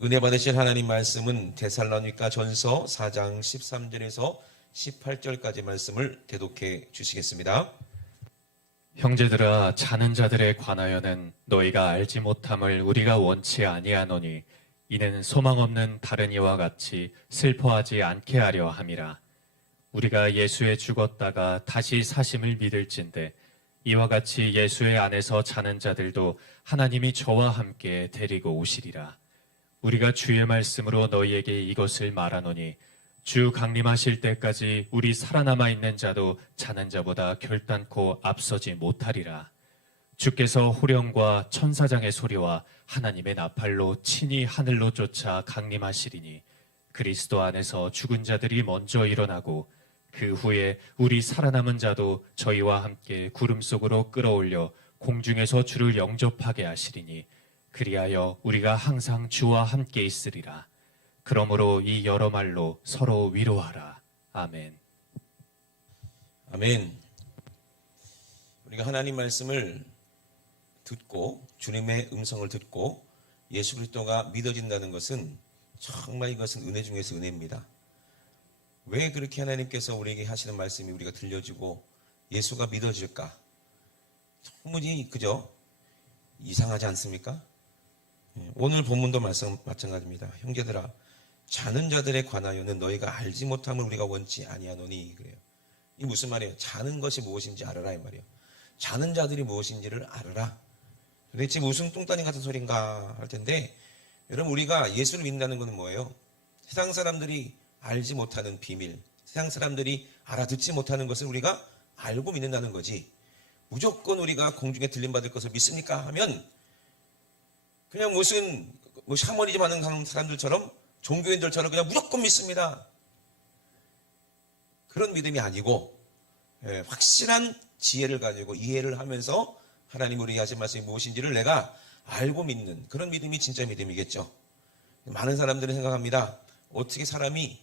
은혜 받으실 하나님 말씀은 데살로니가 전서 4장 13절에서 18절까지 말씀을 대독해 주시겠습니다. 형제들아, 자는 자들에 관하여는 너희가 알지 못함을 우리가 원치 아니하노니 이는 소망 없는 다른 이와 같이 슬퍼하지 않게 하려 함이라. 우리가 예수에 죽었다가 다시 사심을 믿을진대 이와 같이 예수의 안에서 자는 자들도 하나님이 저와 함께 데리고 오시리라. 우리가 주의 말씀으로 너희에게 이것을 말하노니 주 강림하실 때까지 우리 살아남아 있는 자도 자는 자보다 결단코 앞서지 못하리라. 주께서 호령과 천사장의 소리와 하나님의 나팔로 친히 하늘로 쫓아 강림하시리니 그리스도 안에서 죽은 자들이 먼저 일어나고 그 후에 우리 살아남은 자도 저희와 함께 구름 속으로 끌어올려 공중에서 주를 영접하게 하시리니 그리하여 우리가 항상 주와 함께 있으리라. 그러므로 이 여러 말로 서로 위로하라. 아멘. 아멘. 우리가 하나님 말씀을 듣고 주님의 음성을 듣고 예수 그리스도가 믿어진다는 것은 정말 이것은 은혜 중에서 은혜입니다. 왜 그렇게 하나님께서 우리에게 하시는 말씀이 우리가 들려지고 예수가 믿어질까? 충분히 그죠? 이상하지 않습니까? 오늘 본문도 마찬가지입니다. 형제들아, 자는 자들에 관하여는 너희가 알지 못함을 우리가 원치 아니하노니 그래요. 이 무슨 말이에요? 자는 것이 무엇인지 알아라 이 말이에요. 자는 자들이 무엇인지를 알아라. 도대체 무슨 뚱따니 같은 소린가 할 텐데, 여러분 우리가 예수를 믿는다는 것은 뭐예요? 세상 사람들이 알지 못하는 비밀, 세상 사람들이 알아듣지 못하는 것을 우리가 알고 믿는다는 거지. 무조건 우리가 공중에 들림받을 것을 믿습니까? 하면 그냥 무슨 샤머니즘 하는 사람들처럼 종교인들처럼 그냥 무조건 믿습니다. 그런 믿음이 아니고 확실한 지혜를 가지고 이해를 하면서 하나님 우리에게 하신 말씀이 무엇인지를 내가 알고 믿는 그런 믿음이 진짜 믿음이겠죠. 많은 사람들은 생각합니다. 어떻게 사람이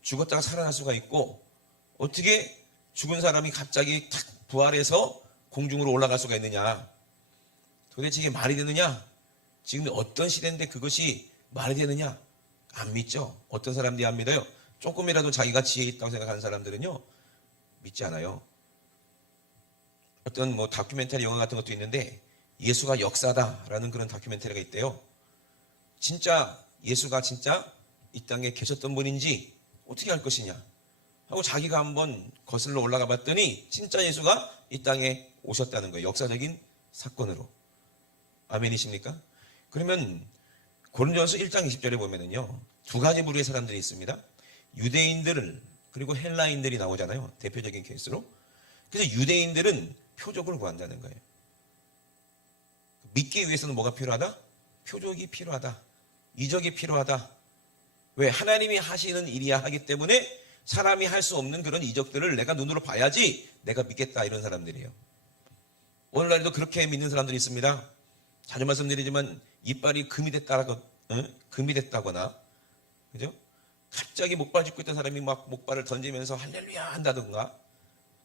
죽었다가 살아날 수가 있고 어떻게 죽은 사람이 갑자기 탁 부활해서 공중으로 올라갈 수가 있느냐. 도대체 이게 말이 되느냐? 지금 어떤 시대인데 그것이 말이 되느냐? 안 믿죠. 어떤 사람들이 안 믿어요? 조금이라도 자기가 지혜 있다고 생각하는 사람들은요 믿지 않아요. 어떤 다큐멘터리 영화 같은 것도 있는데 예수가 역사다라는 그런 다큐멘터리가 있대요. 진짜 예수가 진짜 이 땅에 계셨던 분인지 어떻게 알 것이냐 하고 자기가 한번 거슬러 올라가 봤더니 진짜 예수가 이 땅에 오셨다는 거예요. 역사적인 사건으로. 아멘이십니까? 그러면 고린도전서 1장 20절에 보면은요 두 가지 부류의 사람들이 있습니다. 유대인들 그리고 헬라인들이 나오잖아요. 대표적인 케이스로. 그래서 유대인들은 표적을 구한다는 거예요. 믿기 위해서는 뭐가 필요하다? 표적이 필요하다. 이적이 필요하다. 왜? 하나님이 하시는 일이야 하기 때문에 사람이 할 수 없는 그런 이적들을 내가 눈으로 봐야지 내가 믿겠다 이런 사람들이에요. 오늘날도 그렇게 믿는 사람들이 있습니다. 자주 말씀드리지만 이빨이 금이 됐다거나 그죠? 갑자기 목발 짚고 있던 사람이 막 목발을 던지면서 할렐루야 한다든가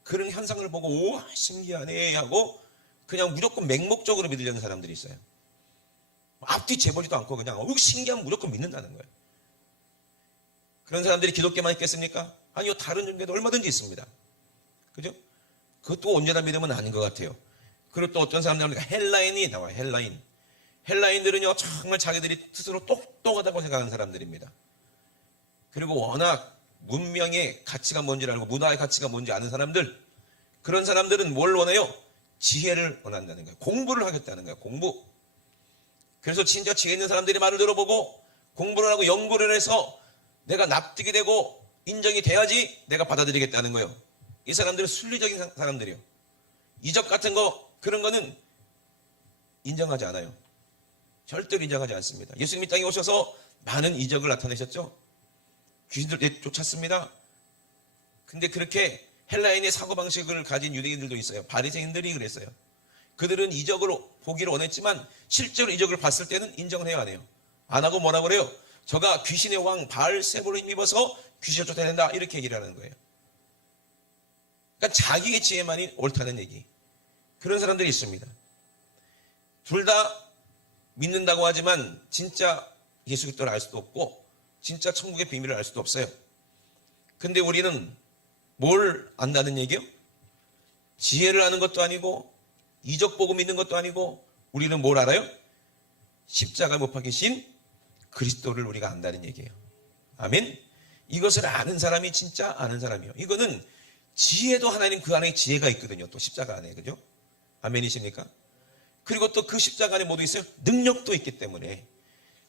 그런 현상을 보고 오 신기하네 하고 그냥 무조건 맹목적으로 믿으려는 사람들이 있어요. 앞뒤 재보지도 않고 그냥 신기하면 무조건 믿는다는 거예요. 그런 사람들이 기독교만 있겠습니까? 아니요, 다른 종교도 얼마든지 있습니다. 그죠? 그것도 온전한 믿음은 아닌 것 같아요. 그리고 또 어떤 사람들은 헬라인이 나와요. 헬라인들은요 정말 자기들이 스스로 똑똑하다고 생각하는 사람들입니다. 그리고 워낙 문명의 가치가 뭔지를 알고 문화의 가치가 뭔지 아는 사람들, 그런 사람들은 뭘 원해요? 지혜를 원한다는 거예요. 공부를 하겠다는 거예요. 공부. 그래서 진짜 지혜 있는 사람들이 말을 들어보고 공부를 하고 연구를 해서 내가 납득이 되고 인정이 돼야지 내가 받아들이겠다는 거예요. 이 사람들은 순리적인 사람들이에요. 이적 같은 거 그런 거는 인정하지 않아요. 절대로 인정하지 않습니다. 예수님이 땅에 오셔서 많은 이적을 나타내셨죠. 귀신들 내쫓았습니다. 근데 그렇게 헬라인의 사고방식을 가진 유대인들도 있어요. 바리새인들이 그랬어요. 그들은 이적을 보기를 원했지만 실제로 이적을 봤을 때는 인정을 해야 하네요. 안 하고 뭐라고 그래요? 저가 귀신의 왕 바알세불을 힘입어서 귀신을 쫓아낸다 이렇게 얘기를 하는 거예요. 그러니까 자기의 지혜만이 옳다는 얘기. 그런 사람들이 있습니다. 둘 다 믿는다고 하지만 진짜 예수 그리스도를 알 수도 없고 진짜 천국의 비밀을 알 수도 없어요. 근데 우리는 뭘 안다는 얘기요? 지혜를 아는 것도 아니고 이적 보고 믿는 것도 아니고 우리는 뭘 알아요? 십자가 못 박히신 그리스도를 우리가 안다는 얘기예요. 아멘. 이것을 아는 사람이 진짜 아는 사람이에요. 이거는 지혜도 하나님 그 안에 지혜가 있거든요. 또 십자가 안에. 그죠? 아멘이십니까? 그리고 또 그 십자가 안에 뭐도 있어요? 능력도 있기 때문에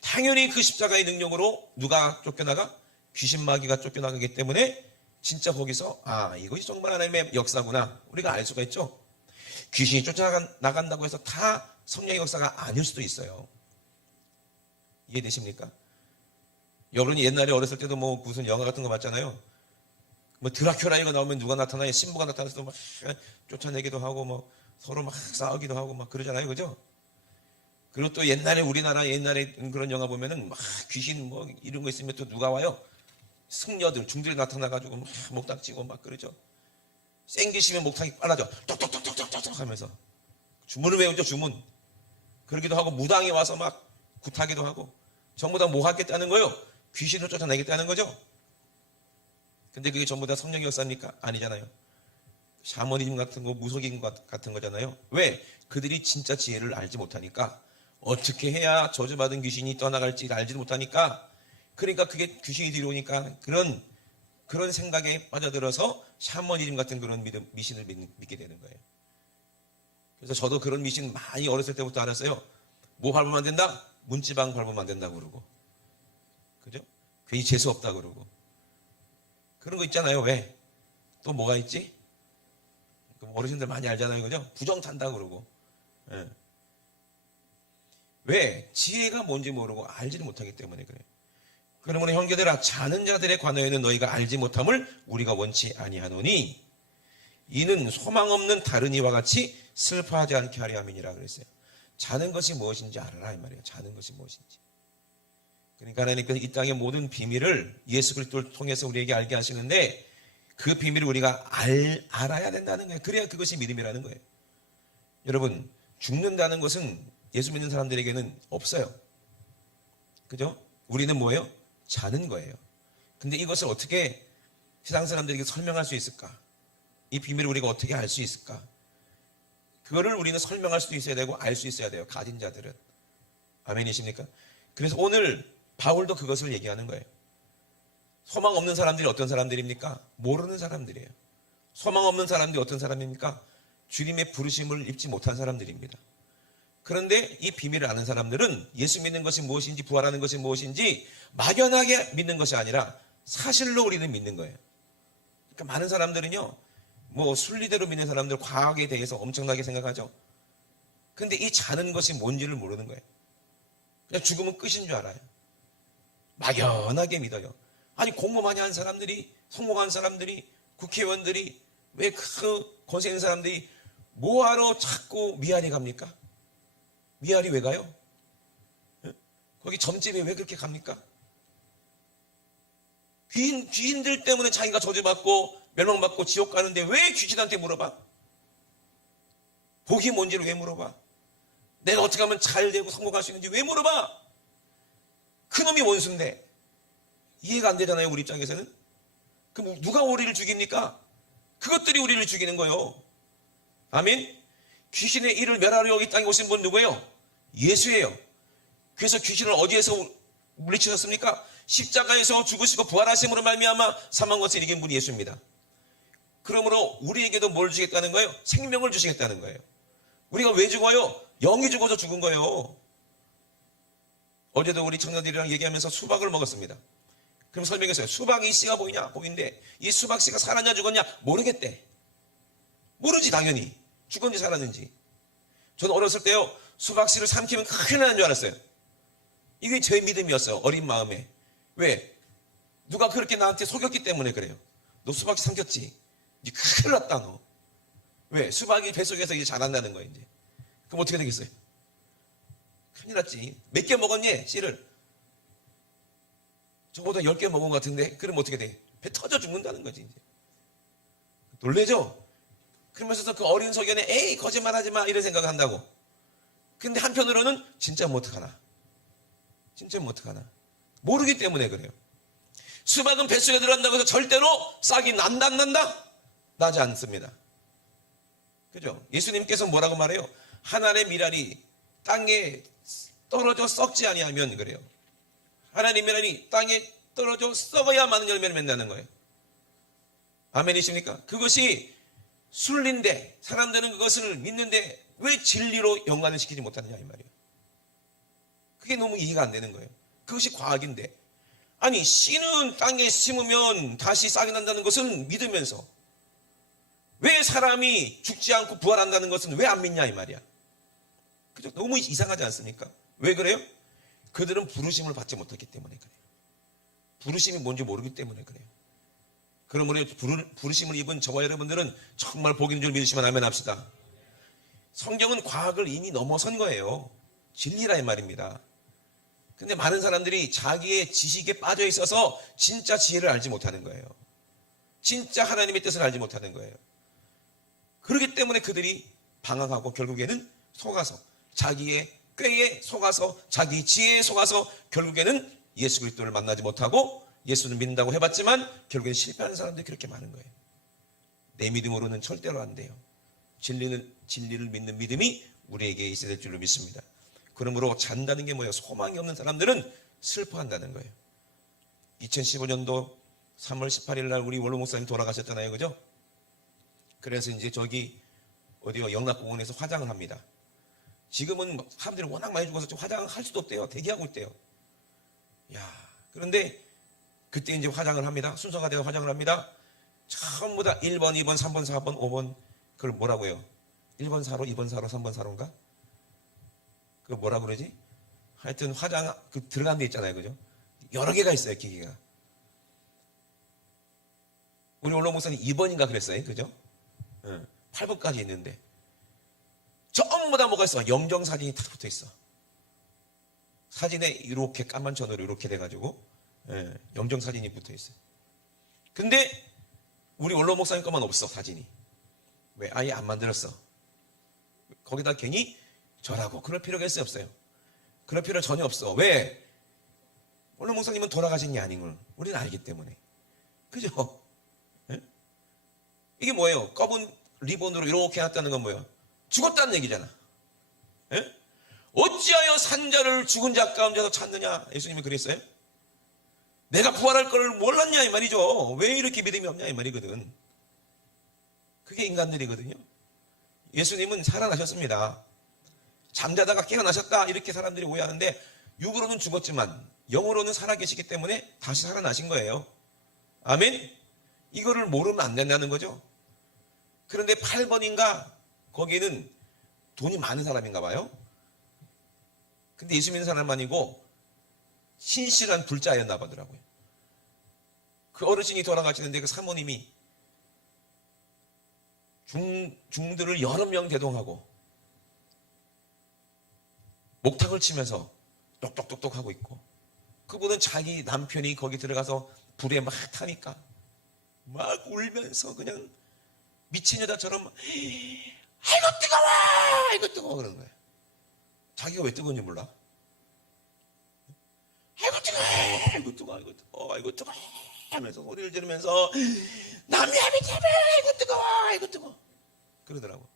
당연히 그 십자가의 능력으로 누가 쫓겨나가? 귀신 마귀가 쫓겨나가기 때문에 진짜 거기서 이것이 정말 하나님의 역사구나 우리가 알 수가 있죠. 귀신이 쫓아나간다고 해서 다 성령의 역사가 아닐 수도 있어요. 이해되십니까? 여러분이 옛날에 어렸을 때도 뭐 무슨 영화 같은 거 봤잖아요. 뭐 드라큘라 이거 나오면 누가 나타나요? 신부가 나타나서 막 쫓아내기도 하고 뭐 서로 막 싸우기도 하고 막 그러잖아요. 그죠? 그리고 또 옛날에 우리나라 옛날에 그런 영화 보면은 막 귀신 뭐 이런 거 있으면 또 누가 와요? 승려들, 중들이 나타나가지고 막 목탁 치고 막 그러죠. 쌩기시면 목탁이 빨라져. 똑똑똑똑똑똑 하면서. 주문을 외우죠, 주문. 그러기도 하고 무당이 와서 막 굿하기도 하고. 전부 다 뭐 하겠다는 거예요? 귀신을 쫓아내겠다는 거죠. 근데 그게 전부 다 성령의 역사입니까? 아니잖아요. 샤머니즘 같은 거, 무속인 같은 거잖아요. 왜? 그들이 진짜 지혜를 알지 못하니까. 어떻게 해야 저주받은 귀신이 떠나갈지 알지 못하니까. 그러니까 그게 귀신이 들어오니까 그런 생각에 빠져들어서 샤머니즘 같은 그런 미신을 믿게 되는 거예요. 그래서 저도 그런 미신 많이 어렸을 때부터 알았어요. 뭐 밟으면 안 된다? 문지방 밟으면 안 된다고 그러고. 그죠? 괜히 재수 없다고 그러고. 그런 거 있잖아요. 왜? 또 뭐가 있지? 어르신들 많이 알잖아요. 그죠? 부정 탄다고 그러고. 예. 왜? 지혜가 뭔지 모르고 알지를 못하기 때문에 그래요. 그러므로 형제들아 자는 자들에 관하여는 너희가 알지 못함을 우리가 원치 아니하노니 이는 소망 없는 다른 이와 같이 슬퍼하지 않게 하려 함이니라 그랬어요. 자는 것이 무엇인지 알아라 이 말이에요. 자는 것이 무엇인지. 그러니까 하나님께서 이 땅의 모든 비밀을 예수 그리스도를 통해서 우리에게 알게 하시는데 그 비밀을 우리가 알아야 된다는 거예요. 그래야 그것이 믿음이라는 거예요. 여러분 죽는다는 것은 예수 믿는 사람들에게는 없어요. 그죠? 우리는 뭐예요? 자는 거예요. 근데 이것을 어떻게 세상 사람들에게 설명할 수 있을까? 이 비밀을 우리가 어떻게 알 수 있을까? 그거를 우리는 설명할 수도 있어야 되고 알 수 있어야 돼요. 가진 자들은. 아멘이십니까? 그래서 오늘 바울도 그것을 얘기하는 거예요. 소망 없는 사람들이 어떤 사람들입니까? 모르는 사람들이에요. 소망 없는 사람들이 어떤 사람입니까? 주님의 부르심을 입지 못한 사람들입니다. 그런데 이 비밀을 아는 사람들은 예수 믿는 것이 무엇인지 부활하는 것이 무엇인지 막연하게 믿는 것이 아니라 사실로 우리는 믿는 거예요. 그러니까 많은 사람들은요. 뭐 순리대로 믿는 사람들 과학에 대해서 엄청나게 생각하죠. 근데 이 자는 것이 뭔지를 모르는 거예요. 그냥 죽으면 끝인 줄 알아요. 막연하게 믿어요. 아니 공부 많이 한 사람들이 성공한 사람들이 국회의원들이 왜 그 권세 있는 사람들이 뭐하러 자꾸 미아리 갑니까? 미아리 왜 가요? 거기 점집에 왜 그렇게 갑니까? 귀신들 때문에 자기가 저주받고 멸망받고 지옥 가는데 왜 귀신한테 물어봐? 복이 뭔지를 왜 물어봐? 내가 어떻게 하면 잘 되고 성공할 수 있는지 왜 물어봐? 그놈이 원수인데 이해가 안 되잖아요. 우리 입장에서는. 그럼 누가 우리를 죽입니까? 그것들이 우리를 죽이는 거예요. 아멘. 귀신의 일을 멸하려 이 땅에 오신 분 누구예요? 예수예요. 그래서 귀신을 어디에서 물리치셨습니까? 십자가에서 죽으시고 부활하심으로 말미암아 사망 것을 이긴 분이 예수입니다. 그러므로 우리에게도 뭘 주겠다는 거예요? 생명을 주시겠다는 거예요. 우리가 왜 죽어요? 영이 죽어서 죽은 거예요. 어제도 우리 청년들이랑 얘기하면서 수박을 먹었습니다. 그럼 설명했어요. 수박이 씨가 보이냐? 보이는데 이 수박 씨가 살았냐 죽었냐? 모르겠대. 모르지 당연히. 죽었는지 살았는지. 저는 어렸을 때요. 수박 씨를 삼키면 큰일 나는 줄 알았어요. 이게 제 믿음이었어요. 어린 마음에. 왜? 누가 그렇게 나한테 속였기 때문에 그래요. 너 수박 씨 삼켰지? 이제 큰일 났다 너. 왜? 수박이 뱃속에서 이제 자란다는 거예요. 이제. 그럼 어떻게 되겠어요? 큰일 났지. 몇 개 먹었니? 씨를. 저보다 10개 먹은 것 같은데 그럼 어떻게 돼? 배 터져 죽는다는 거지 이제. 놀래죠? 그러면서 그 어린 소견에 에이 거짓말하지 마 이런 생각을 한다고. 근데 한편으로는 진짜 뭐 어떡하나? 진짜 뭐 어떡하나? 모르기 때문에 그래요. 수박은 뱃속에 들어간다고 해서 절대로 싹이 난다 안 난다? 나지 않습니다. 그죠? 예수님께서 뭐라고 말해요? 하나님의 미랄이 땅에 떨어져 썩지 아니하면 그래요. 하나님의 미랄이 땅에 떨어져 썩어야 많은 열매를 맺는다는 거예요. 아멘이십니까? 그것이 순리인데 사람들은 그것을 믿는데 왜 진리로 연관을 시키지 못하느냐 이 말이에요. 그게 너무 이해가 안 되는 거예요. 그것이 과학인데, 아니 씨는 땅에 심으면 다시 싹이 난다는 것은 믿으면서 왜 사람이 죽지 않고 부활한다는 것은 왜 안 믿냐 이 말이야. 그죠? 너무 이상하지 않습니까? 왜 그래요? 그들은 부르심을 받지 못했기 때문에 그래요. 부르심이 뭔지 모르기 때문에 그래요. 그러므로 부르심을 입은 저와 여러분들은 정말 복 있는 줄 믿으시면 아멘 합시다. 성경은 과학을 이미 넘어선 거예요. 진리라 이 말입니다. 근데 많은 사람들이 자기의 지식에 빠져 있어서 진짜 지혜를 알지 못하는 거예요. 진짜 하나님의 뜻을 알지 못하는 거예요. 그렇기 때문에 그들이 방황하고 결국에는 속아서 자기의 꾀에 속아서 자기 지혜에 속아서 결국에는 예수 그리스도를 만나지 못하고 예수를 믿는다고 해봤지만 결국엔 실패하는 사람들이 그렇게 많은 거예요. 내 믿음으로는 절대로 안 돼요. 진리를 믿는 믿음이 우리에게 있어야 될 줄로 믿습니다. 그러므로 잔다는 게 뭐예요? 소망이 없는 사람들은 슬퍼한다는 거예요. 2015년도 3월 18일 날 우리 원로 목사님 돌아가셨잖아요. 그죠? 그래서 이제 저기 어디요? 영락공원에서 화장을 합니다. 지금은 사람들이 워낙 많이 죽어서 좀 화장을 할 수도 없대요. 대기하고 있대요. 야, 그런데 그때 이제 화장을 합니다. 순서가 되어 화장을 합니다. 전부 다 1번, 2번, 3번, 4번, 5번. 그걸 뭐라고 해요? 1번 사로, 2번 사로, 3번 사로인가? 그거 뭐라 그러지? 하여튼 화장 그 들어간 데 있잖아요. 그죠? 여러 개가 있어요. 기계가. 우리 원로 목사님 2번인가 그랬어요. 그죠? 8번까지 있는데 전부 다 뭐가 있어? 영정사진이 다 붙어 있어. 사진에 이렇게 까만 천으로 이렇게 돼가지고 영정사진이 붙어 있어요. 근데 우리 원로 목사님 것만 없어. 사진이. 왜? 아예 안 만들었어. 거기다 괜히 절하고 그럴 필요가 있어요? 없어요? 그럴 필요 전혀 없어. 왜? 원로 목사님은 돌아가신 게 아닌 걸 우리는 알기 때문에. 그죠? 예? 이게 뭐예요? 검은 리본으로 이렇게 해놨다는 건 뭐예요? 죽었다는 얘기잖아. 예? 어찌하여 산자를 죽은 자 가운데서 찾느냐? 예수님이 그랬어요? 내가 부활할 걸 몰랐냐 이 말이죠. 왜 이렇게 믿음이 없냐 이 말이거든. 그게 인간들이거든요. 예수님은 살아나셨습니다. 잠자다가 깨어나셨다 이렇게 사람들이 오해하는데 육으로는 죽었지만 영으로는 살아계시기 때문에 다시 살아나신 거예요. 아멘? 이거를 모르면 안 된다는 거죠. 그런데 8번인가 거기는 돈이 많은 사람인가 봐요. 근데 예수 믿는 사람 아니고 신실한 불자였나 보더라고요. 그 어르신이 돌아가시는데 그 사모님이 중들을 여러 명 대동하고 목탁을 치면서 똑똑똑똑 하고 있고, 그분은 자기 남편이 거기 들어가서 불에 막 타니까 막 울면서 그냥 미친 여자처럼 아이고 뜨거워 아이고 뜨거워 그러는 거예요. 자기가 왜 뜨거운지 몰라. 아이고 뜨거워 아이고 뜨거워 아이고 뜨거워 아이고 뜨거워 하면서 소리를 지르면서 남이야 미치면 아이고 뜨거워 아이고 뜨거워 그러더라고.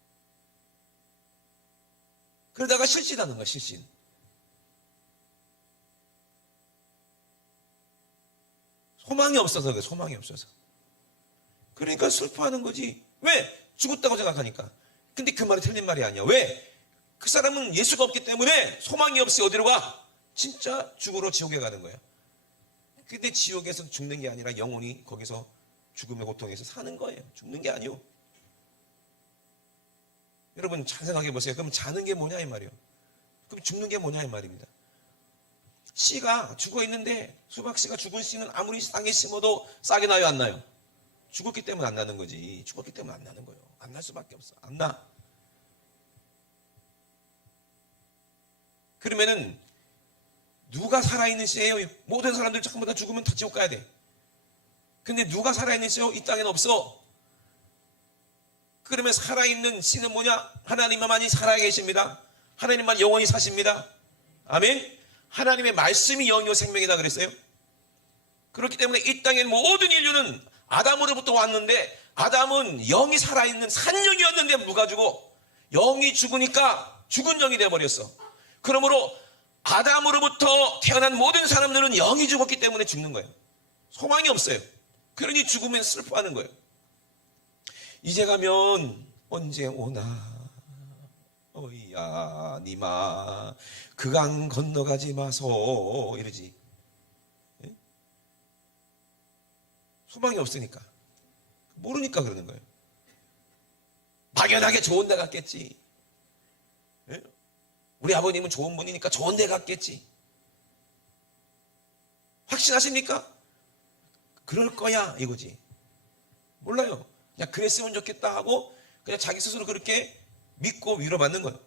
그러다가 실신하는 거야. 실신. 소망이 없어서 그래. 소망이 없어서. 그러니까 슬퍼하는 거지. 왜? 죽었다고 생각하니까. 근데 그 말이 틀린 말이 아니야. 왜? 그 사람은 예수가 없기 때문에 소망이 없이 어디로 가? 진짜 죽으러 지옥에 가는 거야. 근데 지옥에서 죽는 게 아니라 영혼이 거기서 죽음의 고통에서 사는 거예요. 죽는 게 아니요. 여러분 잘 생각해 보세요. 그럼 자는 게 뭐냐 이 말이에요. 그럼 죽는 게 뭐냐 이 말입니다. 씨가 죽어 있는데 수박씨가 죽은 씨는 아무리 땅에 심어도 싹이 나요 안 나요? 죽었기 때문에 안 나는 거지. 죽었기 때문에 안 나는 거예요. 안 날 수밖에 없어. 안 나. 그러면은 누가 살아있는 씨예요? 모든 사람들 전부 다 죽으면 다 지옥 가야 돼. 근데 누가 살아있는 씨요? 이 땅에는 없어. 그러면 살아있는 씨는 뭐냐? 하나님만이 살아계십니다. 하나님만 영원히 사십니다. 아멘. 하나님의 말씀이 영이요 생명이다 그랬어요. 그렇기 때문에 이 땅의 모든 인류는 아담으로부터 왔는데, 아담은 영이 살아있는 산영이었는데 묵아주고 영이 죽으니까 죽은 영이 되어버렸어. 그러므로 아담으로부터 태어난 모든 사람들은 영이 죽었기 때문에 죽는 거예요. 소망이 없어요. 그러니 죽으면 슬퍼하는 거예요. 이제 가면 언제 오나 어이야 니마 그 강 건너가지 마소 이러지. 예? 소망이 없으니까, 모르니까 그러는 거예요. 막연하게 좋은 데 갔겠지. 예? 우리 아버님은 좋은 분이니까 좋은 데 갔겠지. 확신하십니까? 그럴 거야 이거지. 몰라요. 그냥 그랬으면 좋겠다 하고 그냥 자기 스스로 그렇게 믿고 위로받는 거예요.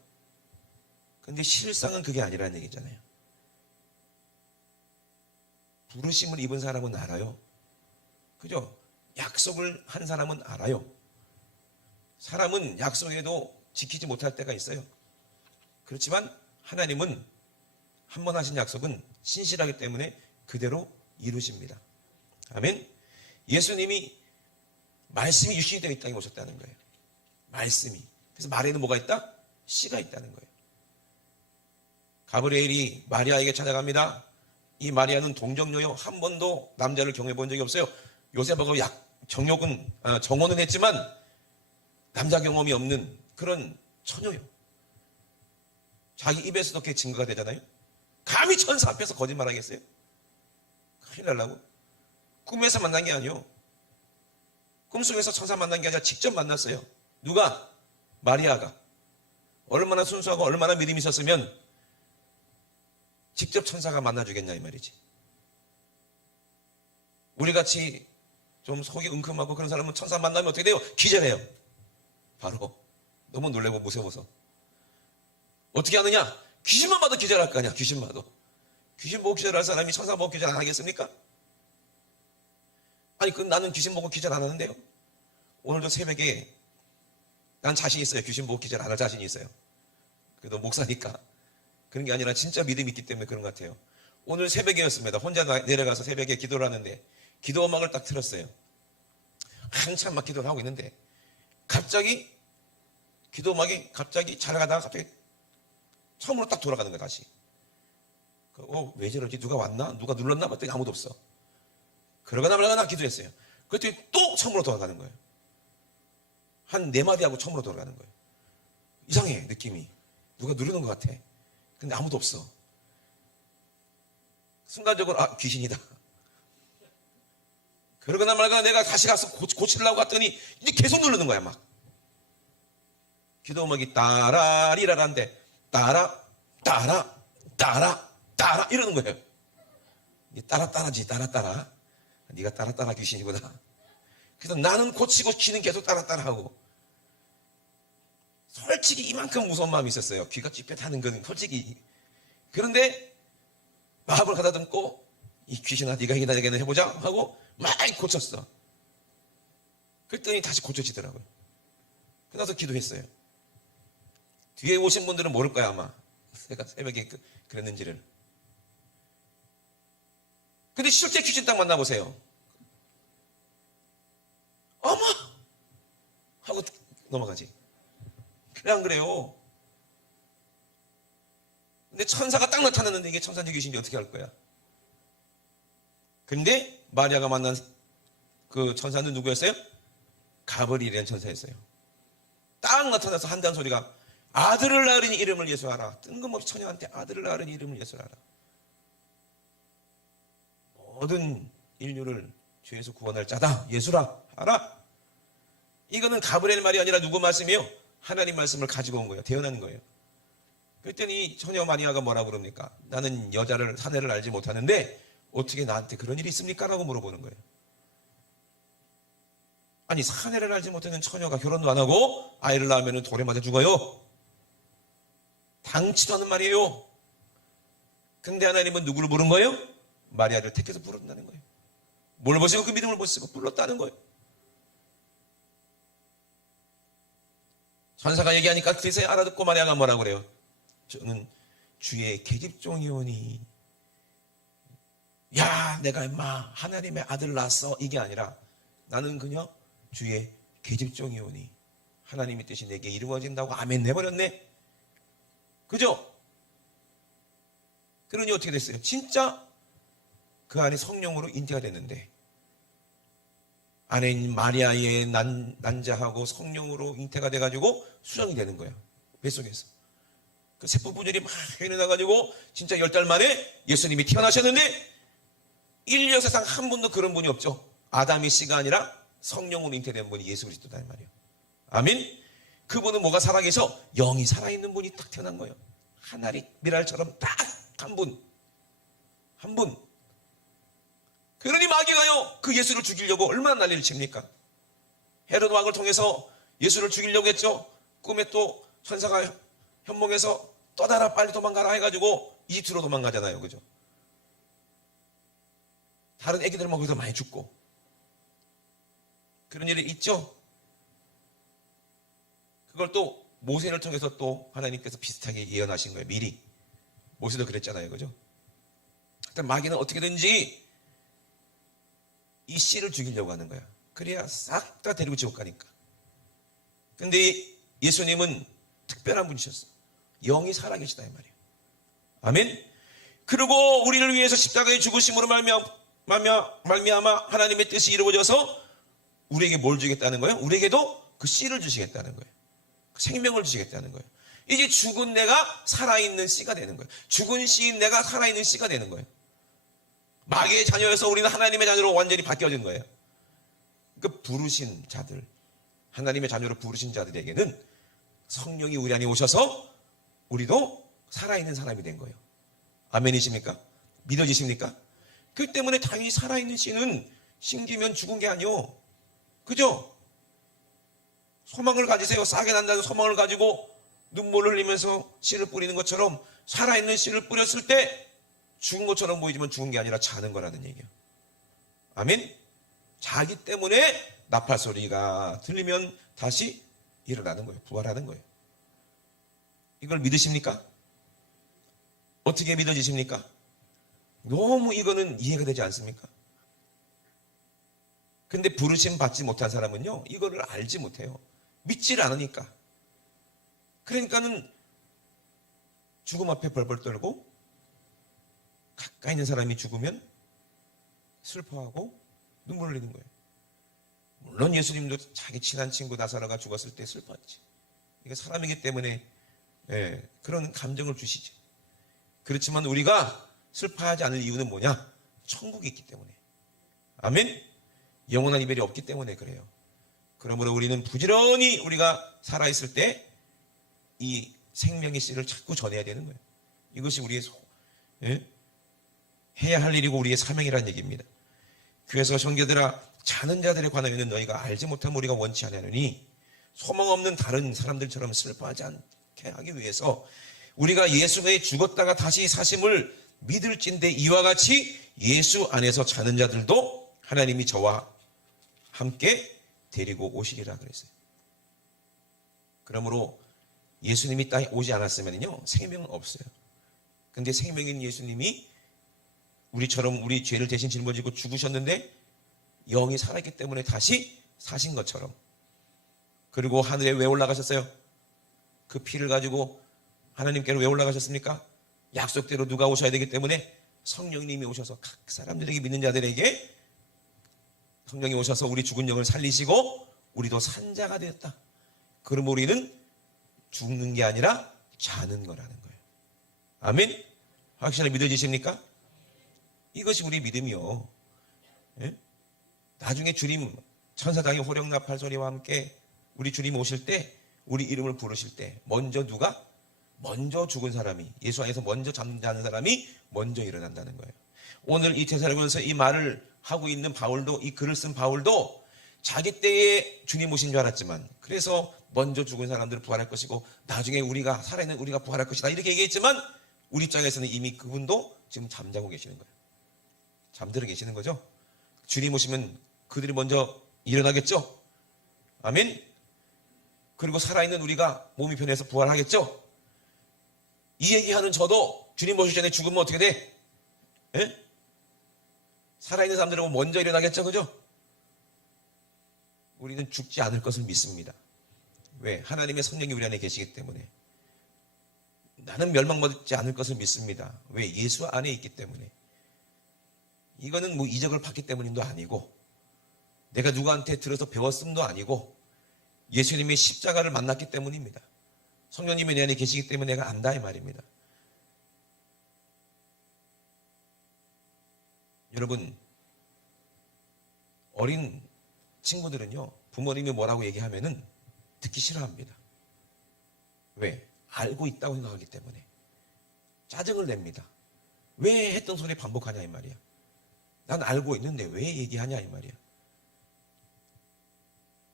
근데 실상은 그게 아니라는 얘기잖아요. 부르심을 입은 사람은 알아요. 그죠? 약속을 한 사람은 알아요. 사람은 약속에도 지키지 못할 때가 있어요. 그렇지만 하나님은 한 번 하신 약속은 신실하기 때문에 그대로 이루십니다. 아멘. 예수님이 말씀이 육신이 되어 이 땅에 오셨다는 거예요. 말씀이. 그래서 말에는 뭐가 있다? 씨가 있다는 거예요. 가브리엘이 마리아에게 찾아갑니다. 이 마리아는 동정녀요. 한 번도 남자를 경험해 본 적이 없어요. 요셉하고 정혼은 했지만 남자 경험이 없는 그런 처녀요. 자기 입에서도 그게 증거가 되잖아요. 감히 천사 앞에서 거짓말하겠어요? 큰일 날라고. 꿈에서 만난 게 아니요. 꿈속에서 천사 만난 게 아니라 직접 만났어요. 누가? 마리아가. 얼마나 순수하고 얼마나 믿음이 있었으면 직접 천사가 만나주겠냐 이 말이지. 우리같이 좀 속이 은큼하고 그런 사람은 천사 만나면 어떻게 돼요? 기절해요. 바로. 너무 놀래고 무서워서. 어떻게 하느냐? 귀신만 봐도 기절할 거 아니야. 귀신 봐도. 귀신 보고 기절할 사람이 천사 보고 기절 안 하겠습니까? 아니 나는 귀신 보고 기절 안 하는데요. 오늘도 새벽에 난 자신 있어요. 귀신 보고 기절 안 할 자신이 있어요. 그래도 목사니까. 그런 게 아니라 진짜 믿음이 있기 때문에 그런 것 같아요. 오늘 새벽이었습니다. 혼자 내려가서 새벽에 기도를 하는데 기도 음악을 딱 틀었어요. 한참 막 기도를 하고 있는데 갑자기 기도 음악이 갑자기 잘 가다가 갑자기 처음으로 딱 돌아가는 거야 다시. 왜 저러지? 누가 왔나? 누가 눌렀나? 봤더니 아무도 없어. 그러거나 말거나 기도했어요. 그랬더니 또 처음으로 돌아가는 거예요. 한 4마디 하고 처음으로 돌아가는 거예요. 이상해 느낌이. 누가 누르는 것 같아. 근데 아무도 없어. 순간적으로 귀신이다. 그러거나 말거나 내가 다시 가서 고치려고 갔더니 이제 계속 누르는 거야 막. 기도 음악이 따라리라라는데 따라 따라 따라 따라 이러는 거예요. 따라따라지 따라따라. 네가 따라따라 귀신이구나. 그래서 나는 고치고 귀는 계속 따라따라하고. 솔직히 이만큼 무서운 마음이 있었어요. 귀가 찌릿하는 건 솔직히. 그런데 마음을 가다듬고 이 귀신아 네가 이기나 되겠나 해보자 하고 막 고쳤어. 그랬더니 다시 고쳐지더라고요. 그래서 기도했어요. 뒤에 오신 분들은 모를 거야 아마. 제가 새벽에 그랬는지를. 근데 실제 귀신 딱 만나보세요. 어머! 하고 넘어가지. 그래 안 그래요? 근데 천사가 딱 나타났는데 이게 천사인지 귀신인지 어떻게 할 거야? 근데 마리아가 만난 그 천사는 누구였어요? 가브리엘이라는 천사였어요. 딱 나타나서 한다는 소리가 아들을 낳으리니 이름을 예수하라. 뜬금없이 처녀한테 아들을 낳으리니 이름을 예수하라. 모든 인류를 죄에서 구원할 자다. 예수라 하라. 이거는 가브리엘 말이 아니라 누구 말씀이요? 하나님 말씀을 가지고 온 거예요. 태어난 거예요. 그랬더니 처녀 마리아가 뭐라고 그럽니까? 나는 여자를 사내를 알지 못하는데 어떻게 나한테 그런 일이 있습니까? 라고 물어보는 거예요. 아니 사내를 알지 못하는 처녀가 결혼도 안 하고 아이를 낳으면 돌에 맞아 죽어요. 당치도 않은 말이에요. 근데 하나님은 누구를 부른 거예요? 마리아를 택해서 부른다는 거예요. 뭘 보시고 그 믿음을 보시고 불렀다는 거예요. 천사가 얘기하니까 그새 알아듣고 마리아가 뭐라고 그래요? 저는 주의 계집종이오니, 야 내가 임마 하나님의 아들 낳았어, 이게 아니라 나는 그냥 주의 계집종이오니 하나님의 뜻이 내게 이루어진다고 아멘 내버렸네. 그죠? 그러니 어떻게 됐어요? 진짜 그 안에 성령으로 잉태가 됐는데, 아내인 마리아의 난자하고 성령으로 잉태가 돼가지고 수정이 되는 거예요. 뱃속에서. 그 세포분열이 막 해내나가지고 진짜 10달 만에 예수님이 태어나셨는데, 인류 역사상 한 분도 그런 분이 없죠. 아담의 씨가 아니라 성령으로 잉태된 분이 예수 그리스도다 이 말이에요. 아멘. 그분은 뭐가 살아계셔? 영이 살아있는 분이 딱 태어난 거예요. 하나리 미랄처럼 딱 한 분. 한 분. 그러니 마귀가요, 그 예수를 죽이려고 얼마나 난리를 칩니까? 헤롯 왕을 통해서 예수를 죽이려고 했죠. 꿈에 또 천사가 현몽해서 떠나라, 빨리 도망가라 해가지고 이집트로 도망가잖아요. 그죠? 다른 애기들은 거기서 많이 죽고. 그런 일이 있죠. 그걸 또 모세를 통해서 또 하나님께서 비슷하게 예언하신 거예요. 미리. 모세도 그랬잖아요. 그죠? 하여튼 마귀는 어떻게든지 이 씨를 죽이려고 하는 거야. 그래야 싹 다 데리고 지옥 가니까. 근데 예수님은 특별한 분이셨어. 영이 살아계시다 이 말이에요. 아멘. 그리고 우리를 위해서 십자가에 죽으심으로 말미암아 하나님의 뜻이 이루어져서 우리에게 뭘 주겠다는 거예요? 우리에게도 그 씨를 주시겠다는 거예요. 그 생명을 주시겠다는 거예요. 이제 죽은 내가 살아있는 씨가 되는 거예요. 죽은 씨인 내가 살아있는 씨가 되는 거예요. 마귀의 자녀여서 우리는 하나님의 자녀로 완전히 바뀌어진 거예요. 그 부르신 자들, 하나님의 자녀로 부르신 자들에게는 성령이 우리 안에 오셔서 우리도 살아있는 사람이 된 거예요. 아멘이십니까? 믿어지십니까? 그 때문에 당연히 살아있는 씨는 심기면 죽은 게 아니요. 그죠? 소망을 가지세요. 싸게 난다는 소망을 가지고 눈물을 흘리면서 씨를 뿌리는 것처럼 살아있는 씨를 뿌렸을 때 죽은 것처럼 보이지만 죽은 게 아니라 자는 거라는 얘기예요. 아멘? 자기 때문에 나팔 소리가 들리면 다시 일어나는 거예요. 부활하는 거예요. 이걸 믿으십니까? 어떻게 믿어지십니까? 너무 이거는 이해가 되지 않습니까? 근데 부르심 받지 못한 사람은요, 이거를 알지 못해요. 믿지를 않으니까. 그러니까는 죽음 앞에 벌벌 떨고, 가까이 있는 사람이 죽으면 슬퍼하고 눈물 흘리는 거예요. 물론 예수님도 자기 친한 친구 나사로가 죽었을 때 슬퍼했지. 이게 사람이기 때문에 그런 감정을 주시지. 그렇지만 우리가 슬퍼하지 않을 이유는 뭐냐? 천국이 있기 때문에. 아멘? 영원한 이별이 없기 때문에 그래요. 그러므로 우리는 부지런히 우리가 살아있을 때 이 생명의 씨를 자꾸 전해야 되는 거예요. 이것이 우리의 해야 할 일이고 우리의 사명이라는 얘기입니다. 그래서 형제들아, 자는 자들에 관하여는 너희가 알지 못하면 우리가 원치 아니하노니, 소망 없는 다른 사람들처럼 슬퍼하지 않게 하기 위해서 우리가 예수가 죽었다가 다시 사심을 믿을진데, 이와 같이 예수 안에서 자는 자들도 하나님이 저와 함께 데리고 오시리라 그랬어요. 그러므로 예수님이 땅에 오지 않았으면요, 생명은 없어요. 근데 생명인 예수님이 우리처럼 우리 죄를 대신 짊어지고 죽으셨는데 영이 살아있기 때문에 다시 사신 것처럼. 그리고 하늘에 왜 올라가셨어요? 그 피를 가지고 하나님께로 왜 올라가셨습니까? 약속대로 누가 오셔야 되기 때문에 성령님이 오셔서 각 사람들에게, 믿는 자들에게 성령이 오셔서 우리 죽은 영을 살리시고 우리도 산자가 되었다. 그럼 우리는 죽는 게 아니라 자는 거라는 거예요. 아멘? 확실하게 믿어지십니까? 이것이 우리 믿음이요. 예? 나중에 주님 천사장의 호령나팔 소리와 함께 우리 주님 오실 때, 우리 이름을 부르실 때 먼저 누가? 먼저 죽은 사람이, 예수 안에서 먼저 잠자는 사람이 먼저 일어난다는 거예요. 오늘 이 데살로니가서 이 말을 하고 있는 바울도, 이 글을 쓴 바울도 자기 때에 주님 오신 줄 알았지만, 그래서 먼저 죽은 사람들은 부활할 것이고 나중에 우리가 살아있는 우리가 부활할 것이다 이렇게 얘기했지만, 우리 입장에서는 이미 그분도 지금 잠자고 계시는 거예요. 잠들어 계시는 거죠. 주님 오시면 그들이 먼저 일어나겠죠. 아멘. 그리고 살아있는 우리가 몸이 변해서 부활하겠죠. 이 얘기하는 저도 주님 오실 전에 죽으면 어떻게 돼? 예? 살아있는 사람들은 먼저 일어나겠죠, 그죠? 우리는 죽지 않을 것을 믿습니다. 왜? 하나님의 성령이 우리 안에 계시기 때문에. 나는 멸망받지 않을 것을 믿습니다. 왜? 예수 안에 있기 때문에. 이거는 뭐 이적을 받기 때문임도 아니고, 내가 누구한테 들어서 배웠음도 아니고, 예수님의 십자가를 만났기 때문입니다. 성령님이 내 안에 계시기 때문에 내가 안다 이 말입니다. 여러분, 어린 친구들은요, 부모님이 뭐라고 얘기하면은 듣기 싫어합니다. 왜? 알고 있다고 생각하기 때문에. 짜증을 냅니다. 왜 했던 소리 반복하냐 이 말이야. 난 알고 있는데 왜 얘기하냐 이 말이야.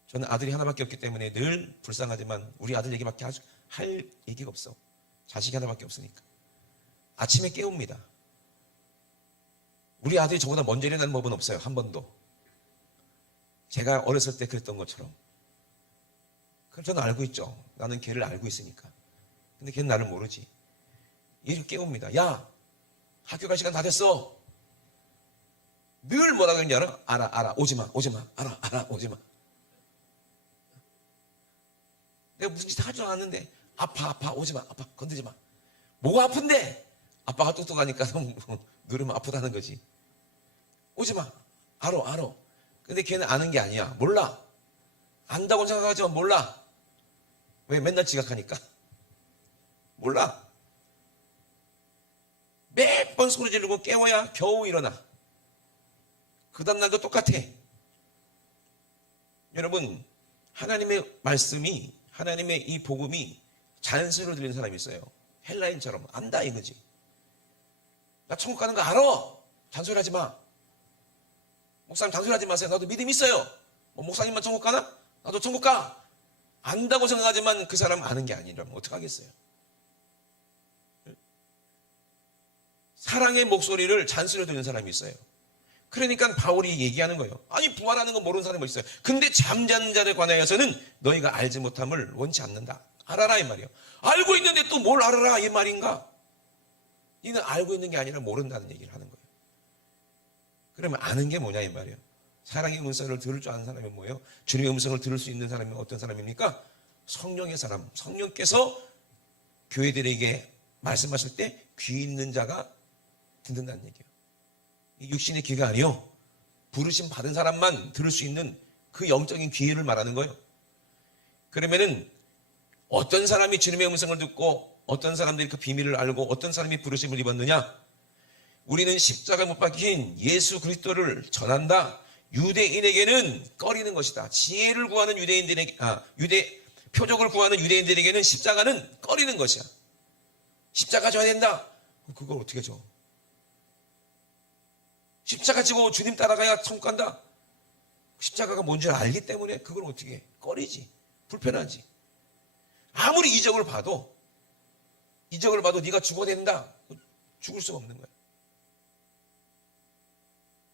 저는 아들이 하나밖에 없기 때문에 늘 불쌍하지만 우리 아들 얘기밖에 할 얘기가 없어. 자식이 하나밖에 없으니까. 아침에 깨웁니다. 우리 아들이 저보다 먼저 일어나는 법은 없어요. 한 번도. 제가 어렸을 때 그랬던 것처럼. 그럼 저는 알고 있죠. 나는 걔를 알고 있으니까. 근데 걔는 나를 모르지. 이렇게 깨웁니다. 야, 학교 갈 시간 다 됐어. 늘 뭐라고 했냐 알아? 알아. 오지마. 알아. 오지마. 내가 무슨 짓 할 줄 알았는데 아파. 오지마. 아파. 건드지 마. 뭐가 아픈데? 아빠가 똑똑하니까 누르면 아프다는 거지. 오지마. 알아. 근데 걔는 아는 게 아니야. 몰라. 안다고 생각하지만 몰라. 왜? 맨날 지각하니까. 몰라. 몇 번 소리 지르고 깨워야 겨우 일어나. 그 다음날도 똑같아. 여러분, 하나님의 말씀이, 하나님의 이 복음이 잔소리로 들리는 사람이 있어요. 헬라인처럼 안다 이거지. 나 천국 가는 거 알아. 잔소리하지 마. 목사님 잔소리하지 마세요. 나도 믿음 있어요. 목사님만 천국 가나? 나도 천국 가. 안다고 생각하지만 그 사람 아는 게 아니라면 어떡하겠어요. 사랑의 목소리를 잔소리로 듣는 사람이 있어요. 그러니까 바울이 얘기하는 거예요. 아니 부활하는 거 모르는 사람이 있어요. 근데 잠자는 자에 관하여서는 너희가 알지 못함을 원치 않는다. 알아라 이 말이에요. 알고 있는데 또 뭘 알아라 이 말인가? 이는 알고 있는 게 아니라 모른다는 얘기를 하는 거예요. 그러면 아는 게 뭐냐 이 말이에요. 사랑의 음성을 들을 줄 아는 사람이 뭐예요? 주님의 음성을 들을 수 있는 사람이 어떤 사람입니까? 성령의 사람. 성령께서 교회들에게 말씀하실 때 귀 있는 자가 듣는다는 얘기예요. 육신의 귀가 아니요. 부르심 받은 사람만 들을 수 있는 그 영적인 귀를 말하는 거예요. 그러면은 어떤 사람이 주님의 음성을 듣고 어떤 사람들이 그 비밀을 알고 어떤 사람이 부르심을 입었느냐? 우리는 십자가 못 박힌 예수 그리스도를 전한다. 유대인에게는 꺼리는 것이다. 지혜를 구하는 유대인들에게, 표적을 구하는 유대인들에게는 십자가는 꺼리는 것이야. 십자가 져야 된다. 그걸 어떻게 져? 십자가 지고 주님 따라가야 천국 간다. 십자가가 뭔지 알기 때문에 그걸 어떻게 해? 꺼리지. 불편하지. 아무리 이적을 봐도 네가 죽어야 된다. 죽을 수가 없는 거야.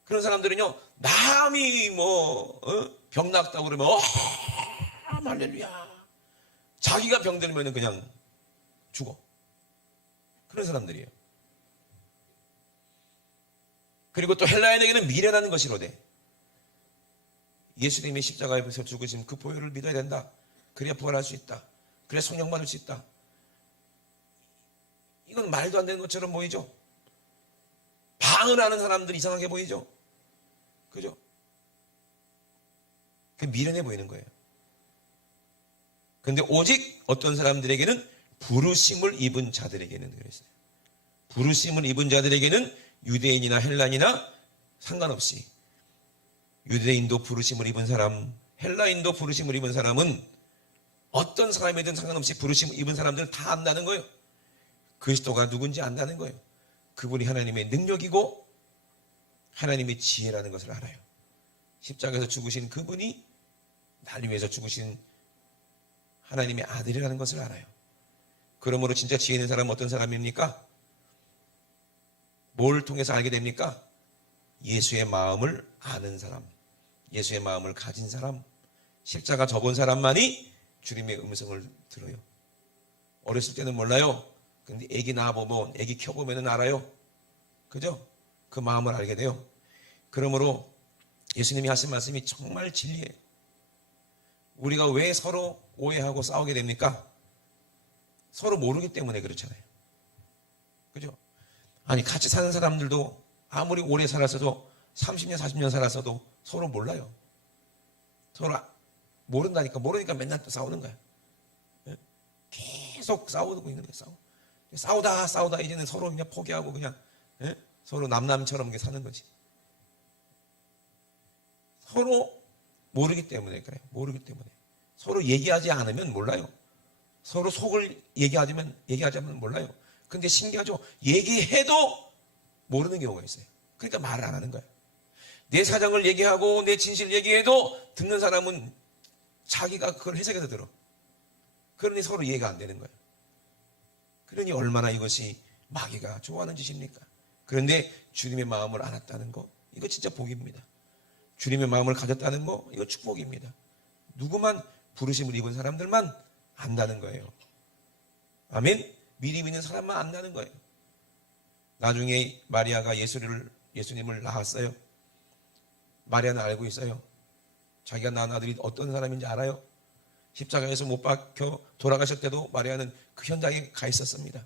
그런 사람들은요, 남이 병 낫다고 그러면 할렐루야. 자기가 병들면 그냥 죽어. 그런 사람들이에요. 그리고 또 헬라인에게는 미련한 것이로되 예수님의 십자가에서 죽으신 그 보혈을 믿어야 된다. 그래야 부활할 수 있다. 그래야 성령 받을 수 있다. 이건 말도 안 되는 것처럼 보이죠? 방을 하는 사람들 이상하게 보이죠? 그죠? 그 미련해 보이는 거예요. 그런데 오직 어떤 사람들에게는 부르심을 입은 자들에게는 그랬어요. 부르심을 입은 자들에게는 유대인이나 헬라인이나 상관없이 유대인도 부르심을 입은 사람, 헬라인도 부르심을 입은 사람은 어떤 사람이든 상관없이 부르심을 입은 사람들은 다 안다는 거예요. 그리스도가 누군지 안다는 거예요. 그분이 하나님의 능력이고 하나님의 지혜라는 것을 알아요. 십자가에서 죽으신 그분이 나를 위해서 죽으신 하나님의 아들이라는 것을 알아요. 그러므로 진짜 지혜 있는 사람은 어떤 사람입니까? 뭘 통해서 알게 됩니까? 예수의 마음을 아는 사람, 예수의 마음을 가진 사람, 십자가 져본 사람만이 주님의 음성을 들어요. 어렸을 때는 몰라요. 근데 애기 낳아보면, 애기 켜보면 알아요. 그죠? 그 마음을 알게 돼요. 그러므로 예수님이 하신 말씀이 정말 진리예요. 우리가 왜 서로 오해하고 싸우게 됩니까? 서로 모르기 때문에 그렇잖아요. 그죠? 아니, 같이 사는 사람들도 아무리 오래 살았어도 30년, 40년 살았어도 서로 몰라요. 서로 모른다니까. 모르니까 맨날 또 싸우는 거야. 계속 싸우고 있는 거야. 싸우다 이제는 서로 그냥 포기하고 그냥 서로 남남처럼 이렇게 사는 거지. 서로 모르기 때문에 그래요. 모르기 때문에. 서로 얘기하지 않으면 몰라요. 서로 속을 얘기하자면 몰라요. 근데 신기하죠? 얘기해도 모르는 경우가 있어요. 그러니까 말을 안 하는 거예요. 내 사정을 얘기하고 내 진실을 얘기해도 듣는 사람은 자기가 그걸 해석해서 들어. 그러니 서로 이해가 안 되는 거예요. 그러니 얼마나 이것이 마귀가 좋아하는 짓입니까? 그런데 주님의 마음을 알았다는 거, 이거 진짜 복입니다. 주님의 마음을 가졌다는 거, 이거 축복입니다. 누구만 부르심을 입은 사람들만 안다는 거예요. 아멘? 미리 믿는 사람만 안다는 거예요. 나중에 마리아가 예수님을 낳았어요. 마리아는 알고 있어요. 자기가 낳은 아들이 어떤 사람인지 알아요. 십자가에서 못 박혀 돌아가실 때도 마리아는 그 현장에 가 있었습니다.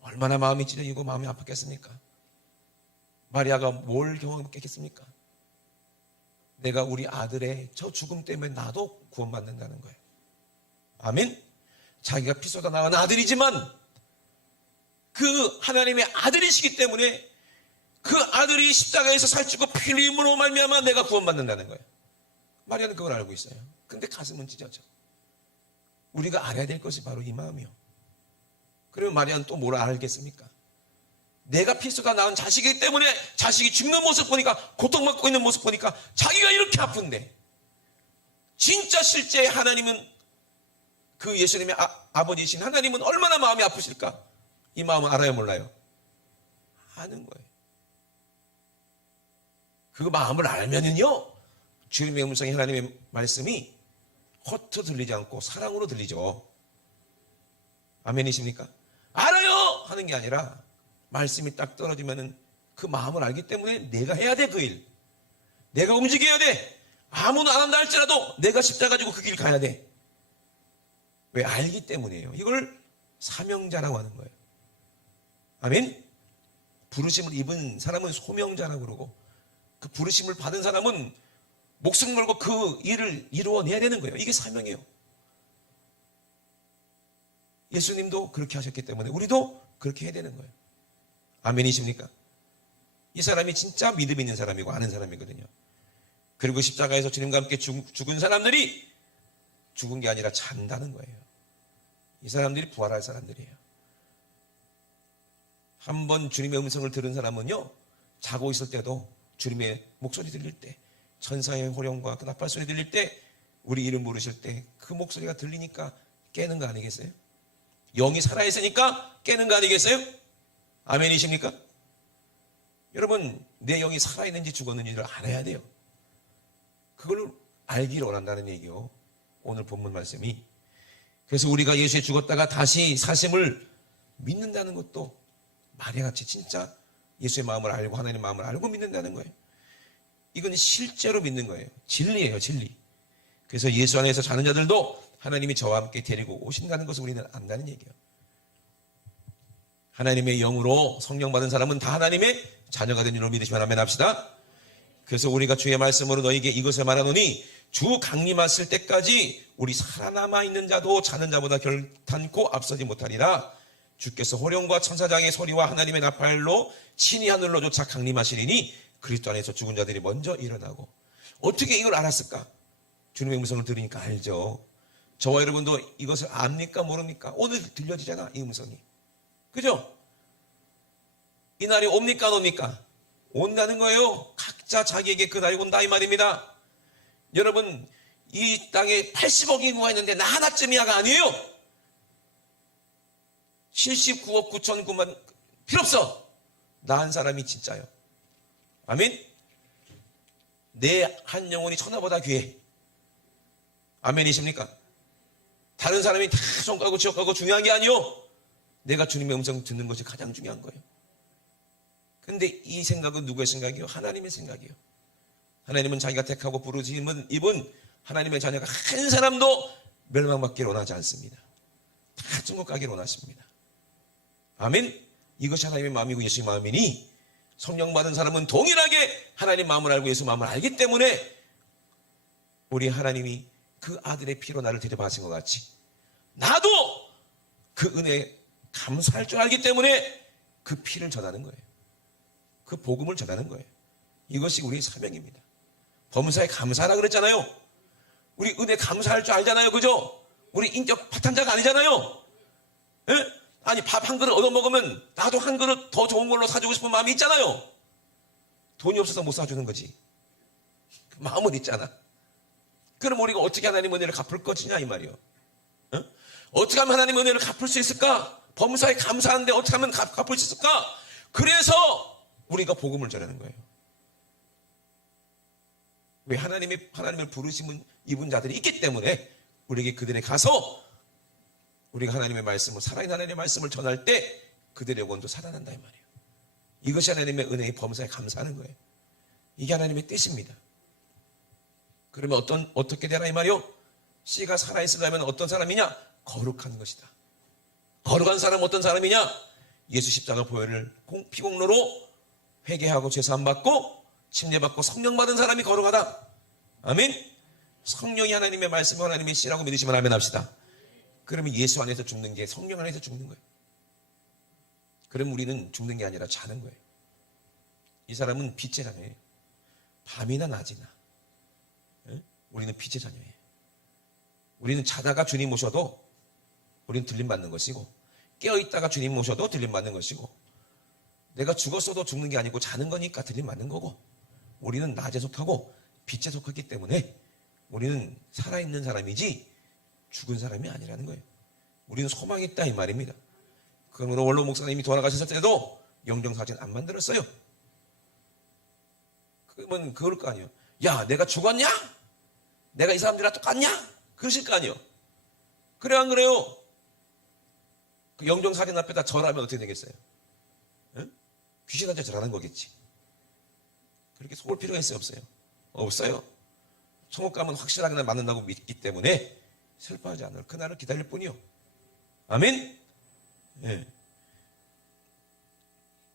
얼마나 마음이 찢어지고 마음이 아팠겠습니까? 마리아가 뭘 경험했겠습니까? 내가 우리 아들의 저 죽음 때문에 나도 구원받는다는 거예요. 아멘? 자기가 피 쏟아 나간 아들이지만 그 하나님의 아들이시기 때문에 그 아들이 십자가에서 살찌고 피 흘림으로 말미암아 내가 구원받는다는 거예요. 마리아는 그걸 알고 있어요. 근데 가슴은 찢어져. 우리가 알아야 될 것이 바로 이 마음이요. 그러면 마리아는 또 뭘 알겠습니까? 내가 피 쏟아 낳은 자식이기 때문에 자식이 죽는 모습 보니까, 고통받고 있는 모습 보니까 자기가 이렇게 아픈데, 진짜 실제 하나님은, 그 예수님의 아버지이신 하나님은 얼마나 마음이 아프실까? 이 마음을 알아요, 몰라요? 아는 거예요. 그 마음을 알면은요, 주님의 음성이, 하나님의 말씀이 헛으로 들리지 않고 사랑으로 들리죠. 아멘이십니까? 알아요! 하는 게 아니라 말씀이 딱 떨어지면은 그 마음을 알기 때문에 내가 해야 돼, 그 일. 내가 움직여야 돼. 아무나 안 한다 할지라도 내가 십자가 가지고 그 길 가야 돼. 왜? 알기 때문이에요. 이걸 사명자라고 하는 거예요. 아멘? 부르심을 입은 사람은 소명자라고 그러고, 그 부르심을 받은 사람은 목숨 걸고 그 일을 이루어내야 되는 거예요. 이게 사명이에요. 예수님도 그렇게 하셨기 때문에 우리도 그렇게 해야 되는 거예요. 아멘이십니까? 이 사람이 진짜 믿음 있는 사람이고 아는 사람이거든요. 그리고 십자가에서 주님과 함께 죽은 사람들이 죽은 게 아니라 잔다는 거예요. 이 사람들이 부활할 사람들이에요. 한번 주님의 음성을 들은 사람은요, 자고 있을 때도 주님의 목소리 들릴 때, 천사의 호령과 그 나팔 소리 들릴 때, 우리 이름 부르실 때 그 목소리가 들리니까 깨는 거 아니겠어요? 영이 살아있으니까 깨는 거 아니겠어요? 아멘이십니까? 여러분, 내 영이 살아있는지 죽었는지를 알아야 돼요. 그걸 알기를 원한다는 얘기요, 오늘 본문 말씀이. 그래서 우리가 예수에 죽었다가 다시 사심을 믿는다는 것도 마리아같이 진짜 예수의 마음을 알고 하나님의 마음을 알고 믿는다는 거예요. 이건 실제로 믿는 거예요. 진리예요, 진리. 그래서 예수 안에서 사는 자들도 하나님이 저와 함께 데리고 오신다는 것을 우리는 안다는 얘기예요. 하나님의 영으로 성령 받은 사람은 다 하나님의 자녀가 된 줄로 믿으시면 아멘 합시다. 그래서 우리가 주의 말씀으로 너에게 이것을 말하노니, 주 강림하실 때까지 우리 살아남아 있는 자도 자는 자보다 결탄코 앞서지 못하리라. 주께서 호령과 천사장의 소리와 하나님의 나팔로 친히 하늘로 쫓아 강림하시리니 그리스도 안에서 죽은 자들이 먼저 일어나고. 어떻게 이걸 알았을까? 주님의 음성을 들으니까 알죠. 저와 여러분도 이것을 압니까, 모릅니까? 오늘 들려지잖아, 이 음성이. 그죠? 이 날이 옵니까, 안 옵니까? 온다는 거예요. 각자 자기에게 그 날이 온다, 이 말입니다. 여러분, 이 땅에 80억 인구가 있는데 나 하나쯤이야가 아니에요. 79억 9천 9만 필요 없어. 나 한 사람이 진짜요. 아멘? 내 한 영혼이 천하보다 귀해. 아멘이십니까? 다른 사람이 다 손가고 지옥가고 중요한 게 아니요. 내가 주님의 음성 듣는 것이 가장 중요한 거예요. 근데 이 생각은 누구의 생각이요? 하나님의 생각이요. 하나님은 자기가 택하고 부르심은 입은 하나님의 자녀가 한 사람도 멸망받기를 원하지 않습니다. 다 천국 가기를 원하십니다. 아멘. 이것이 하나님의 마음이고 예수의 마음이니, 성령 받은 사람은 동일하게 하나님 마음을 알고 예수 마음을 알기 때문에 우리 하나님이 그 아들의 피로 나를 데려가신 것 같이 나도 그 은혜에 감사할 줄 알기 때문에 그 피를 전하는 거예요. 그 복음을 전하는 거예요. 이것이 우리의 사명입니다. 범사에 감사하라 그랬잖아요. 우리 은혜 감사할 줄 알잖아요. 그죠? 우리 인격 파탄자가 아니잖아요. 예? 아니, 밥 한 그릇 얻어먹으면 나도 한 그릇 더 좋은 걸로 사주고 싶은 마음이 있잖아요. 돈이 없어서 못 사주는 거지. 그 마음은 있잖아. 그럼 우리가 어떻게 하나님 은혜를 갚을 것이냐 이 말이요. 어? 어떻게 하면 하나님 은혜를 갚을 수 있을까? 범사에 감사한데 어떻게 하면 갚을 수 있을까? 그래서 우리가 복음을 전하는 거예요. 왜? 하나님을 부르심은 입은 자들이 있기 때문에 우리에게 그들에 가서 우리가 하나님의 말씀을, 살아있는 하나님의 말씀을 전할 때 그들의 영혼도 살아난다 이 말이에요. 이것이 하나님의 은혜의 범사에 감사하는 거예요. 이게 하나님의 뜻입니다. 그러면 어떻게 되나 이 말이요? 씨가 살아있으려면 어떤 사람이냐? 거룩한 것이다. 거룩한 사람은 어떤 사람이냐? 예수 십자가 보혈을 피공로로 회개하고 죄사함 받고 침례받고 성령 받은 사람이 거룩하다. 아멘. 성령이 하나님의 말씀, 하나님의 씨라고 믿으시면 아멘 합시다. 그러면 예수 안에서 죽는 게 성령 안에서 죽는 거예요. 그럼 우리는 죽는 게 아니라 자는 거예요. 이 사람은 빛의 자녀예요. 밤이나 낮이나 우리는 빛의 자녀예요. 우리는 자다가 주님 모셔도 우리는 들림받는 것이고, 깨어있다가 주님 모셔도 들림받는 것이고, 내가 죽었어도 죽는 게 아니고 자는 거니까 들림받는 거고, 우리는 낮에 속하고 빛에 속하기 때문에 우리는 살아있는 사람이지 죽은 사람이 아니라는 거예요. 우리는 소망이 있다 이 말입니다. 그러므로 원로 목사님이 돌아가셨을 때도 영정사진 안 만들었어요. 그러면 그럴 거 아니에요. 야, 내가 죽었냐? 내가 이 사람들이랑 똑같냐? 그러실 거 아니에요. 그래요 안 그래요? 그 영정사진 앞에다 절하면 어떻게 되겠어요? 응? 귀신한테 절하는 거겠지. 그렇게 속을 필요가 있어요 없어요? 없어요. 천국 가면 확실하게 날 만난다고 믿기 때문에 슬퍼하지 않을 그날을 기다릴 뿐이요. 아멘. 예.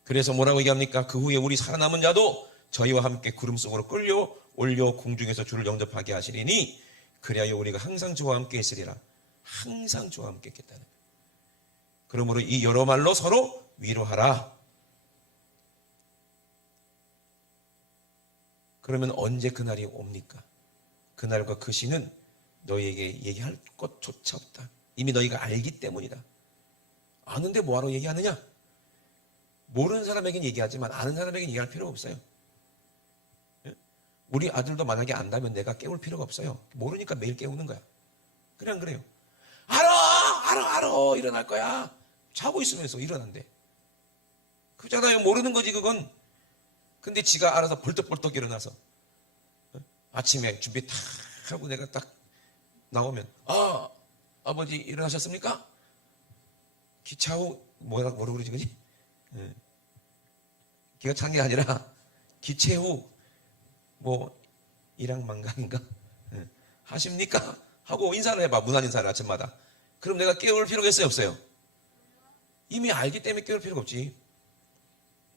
그래서 뭐라고 얘기합니까? 그 후에 우리 살아남은 자도 저희와 함께 구름 속으로 끌려 올려 공중에서 주를 영접하게 하시리니 그리하여 우리가 항상 저와 함께 있으리라. 항상 저와 함께 있겠다는 거예요. 그러므로 이 여러 말로 서로 위로하라. 그러면 언제 그날이 옵니까? 그날과 그 시는 너희에게 얘기할 것조차 없다. 이미 너희가 알기 때문이다. 아는데 뭐하러 얘기하느냐? 모르는 사람에겐 얘기하지만 아는 사람에겐 얘기할 필요가 없어요. 우리 아들도 만약에 안다면 내가 깨울 필요가 없어요. 모르니까 매일 깨우는 거야. 그래 안 그래요? 알아 일어날 거야. 자고 있으면서 일어난대. 그잖아요. 모르는 거지 그건. 근데 지가 알아서 벌떡벌떡 일어나서 아침에 준비 탁 하고 내가 딱 나오면 아버지 일어나셨습니까? 기차 후 뭐라고 그러지 그지? 기가 찬 게 아니라 기체 후 뭐 일양만강인가 하십니까? 하고 인사를 해봐. 문안 인사를 아침마다. 그럼 내가 깨울 필요가 있어요 없어요? 이미 알기 때문에 깨울 필요가 없지.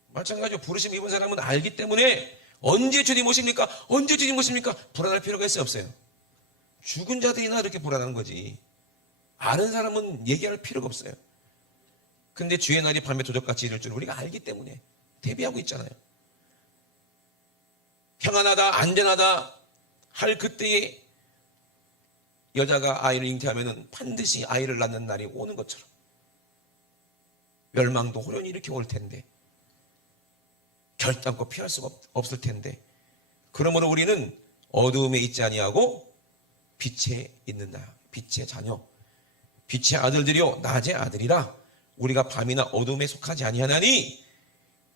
마찬가지로 부르심 입은 사람은 알기 때문에 언제 주님 오십니까? 언제 주님 오십니까? 불안할 필요가 있어요 없어요? 죽은 자들이나 이렇게 불안한 거지. 아는 사람은 얘기할 필요가 없어요. 근데 주의 날이 밤에 도적같이 이를 줄 우리가 알기 때문에 대비하고 있잖아요. 평안하다 안전하다 할 그때에 여자가 아이를 잉태하면 반드시 아이를 낳는 날이 오는 것처럼 멸망도 호련히 이렇게 올 텐데 결단코 피할 수가 없을 텐데 그러므로 우리는 어두움에 있지 아니하고 빛에 있는 나 빛의 자녀 빛의 아들들이요 낮의 아들이라 우리가 밤이나 어둠에 속하지 아니하나니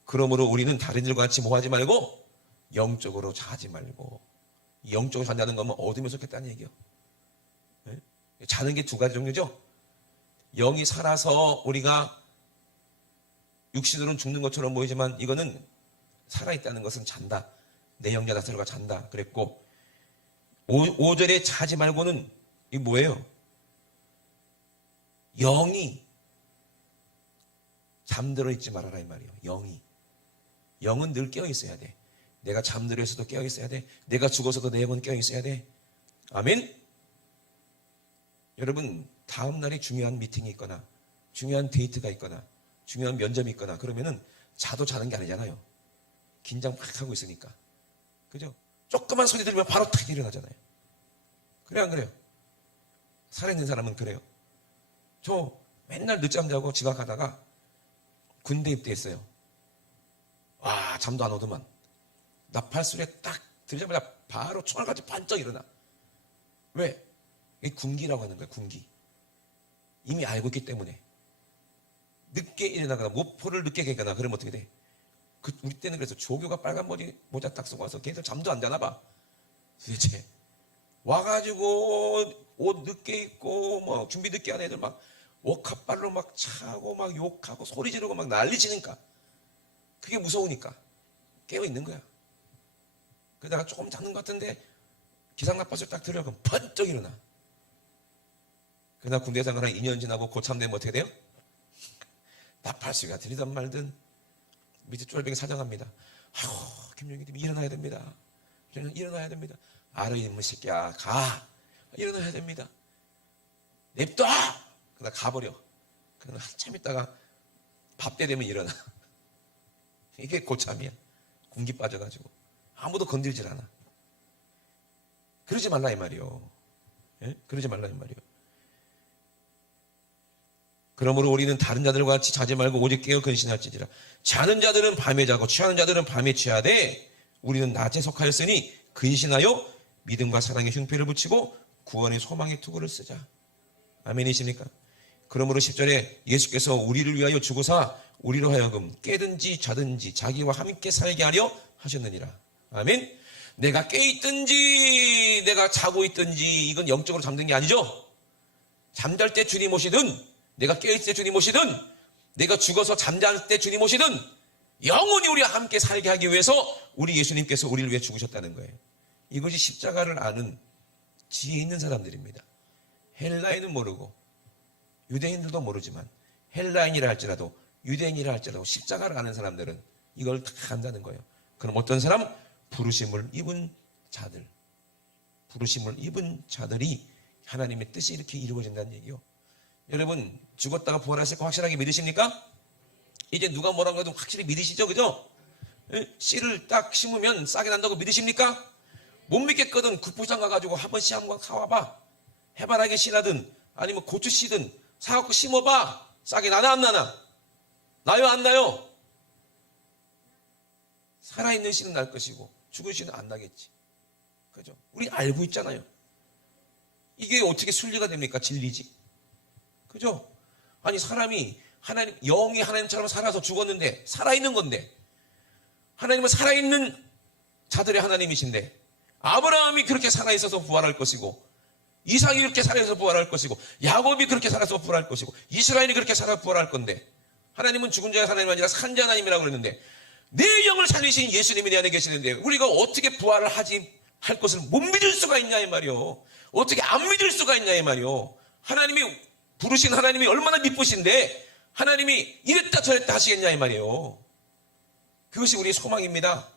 그러므로 우리는 다른 일과 같이 뭐하지 말고 영적으로 자지 말고 영적으로 잔다는 건 어둠에 속했다는 얘기요. 자는 게 두 가지 종류죠. 영이 살아서 우리가 육신으로는 죽는 것처럼 보이지만 이거는 살아있다는 것은 잔다. 내 영자 나스로가 잔다 그랬고, 5절에 자지 말고는 이 뭐예요? 영이 잠들어 있지 말아라 이 말이에요. 영은 늘 깨어 있어야 돼. 내가 잠들어 있어도 깨어 있어야 돼. 내가 죽어서도 내 영은 깨어 있어야 돼. 아멘. 여러분, 다음 날에 중요한 미팅이 있거나 중요한 데이트가 있거나 중요한 면접이 있거나 그러면은 자도 자는 게 아니잖아요. 긴장 막 하고 있으니까. 그죠? 조그만 소리 들으면 바로 탁 일어나잖아요. 그래 안 그래요? 살아있는 사람은 그래요. 저 맨날 늦잠 자고 지각하다가 군대 입대했어요. 와, 잠도 안 오더만. 나팔소리에 딱 들자마자 바로 총알같이 반짝 일어나. 왜? 이게 군기라고 하는 거야, 군기. 이미 알고 있기 때문에. 늦게 일어나거나 모포를 늦게 개거나 그러면 어떻게 돼? 우리 때는 그래서 조교가 빨간 모자 딱 쓰고 와서 걔들 잠도 안 자나 봐. 도대체 와가지고 옷 늦게 입고 뭐 준비 늦게 한 애들 막 옥합발로 막 차고 막 욕하고 소리 지르고 막 난리 치니까 그게 무서우니까 깨어 있는 거야. 그러다가 조금 자는 것 같은데 기상 나팔소리 딱 들으면 번쩍 일어나. 그러나 군대 생활 한 2년 지나고 고참 되면 어떻게 돼요? 나팔소리가 들리든 말든 밑에 쫄병이 사정합니다. 아이고, 김용기님 일어나야 됩니다. 일어나야 됩니다. 알아 이놈의 새끼야, 가. 일어나야 됩니다. 냅둬. 그러다 가버려. 그러나 한참 있다가 밥 때 되면 일어나. 이게 고참이야. 군기 빠져가지고 아무도 건들질 않아. 그러지 말라 이 말이요. 예? 그러지 말라 이 말이요. 그러므로 우리는 다른 자들과 같이 자지 말고 오직 깨어 근신할지니라. 자는 자들은 밤에 자고 취하는 자들은 밤에 취하되 우리는 낮에 속하였으니 근신하여 믿음과 사랑의 흉패를 붙이고 구원의 소망의 투구를 쓰자. 아멘이십니까? 그러므로 10절에 예수께서 우리를 위하여 죽으사 우리로 하여금 깨든지 자든지 자기와 함께 살게 하려 하셨느니라. 아멘. 내가 깨있든지 내가 자고 있든지 이건 영적으로 잠든 게 아니죠. 잠잘 때 주님 오시든 내가 깨있을 때 주님 오시든 내가 죽어서 잠잘 때 주님 오시든 영원히 우리와 함께 살게 하기 위해서 우리 예수님께서 우리를 위해 죽으셨다는 거예요. 이것이 십자가를 아는 지혜 있는 사람들입니다. 헬라인은 모르고 유대인들도 모르지만 헬라인이라 할지라도 유대인이라 할지라도 십자가를 아는 사람들은 이걸 다 안다는 거예요. 그럼 어떤 사람? 부르심을 입은 자들. 부르심을 입은 자들이 하나님의 뜻이 이렇게 이루어진다는 얘기요. 여러분, 죽었다가 부활하실 거 확실하게 믿으십니까? 이제 누가 뭐라고 해도 확실히 믿으시죠? 그죠? 씨를 딱 심으면 싹이 난다고 믿으십니까? 못 믿겠거든 구포장 가가지고 한번 씨 한번 사와봐. 해바라기 씨라든 아니면 고추 씨든 사갖고 심어봐. 싹이 나나 안 나나? 나요 안 나요? 살아있는 씨는 날 것이고 죽은 씨는 안 나겠지. 그죠? 우리 알고 있잖아요. 이게 어떻게 순리가 됩니까? 진리지. 그죠? 아니 사람이 하나님 영이 하나님처럼 살아서 죽었는데 살아있는 건데 하나님은 살아있는 자들의 하나님이신데 아브라함이 그렇게 살아있어서 부활할 것이고 이삭이 그렇게 살아서 부활할 것이고 야곱이 그렇게 살아서 부활할 것이고 이스라엘이 그렇게 살아 부활할 건데 하나님은 죽은 자의 하나님이 아니라 산 자 하나님이라고 그랬는데 내 영을 살리신 예수님이 내 안에 계시는데 우리가 어떻게 부활을 할 것을 못 믿을 수가 있냐 이 말이요. 어떻게 안 믿을 수가 있냐 이 말이요. 하나님이 부르신 하나님이 얼마나 미쁘신데 하나님이 이랬다 저랬다 하시겠냐 이 말이에요. 그것이 우리의 소망입니다.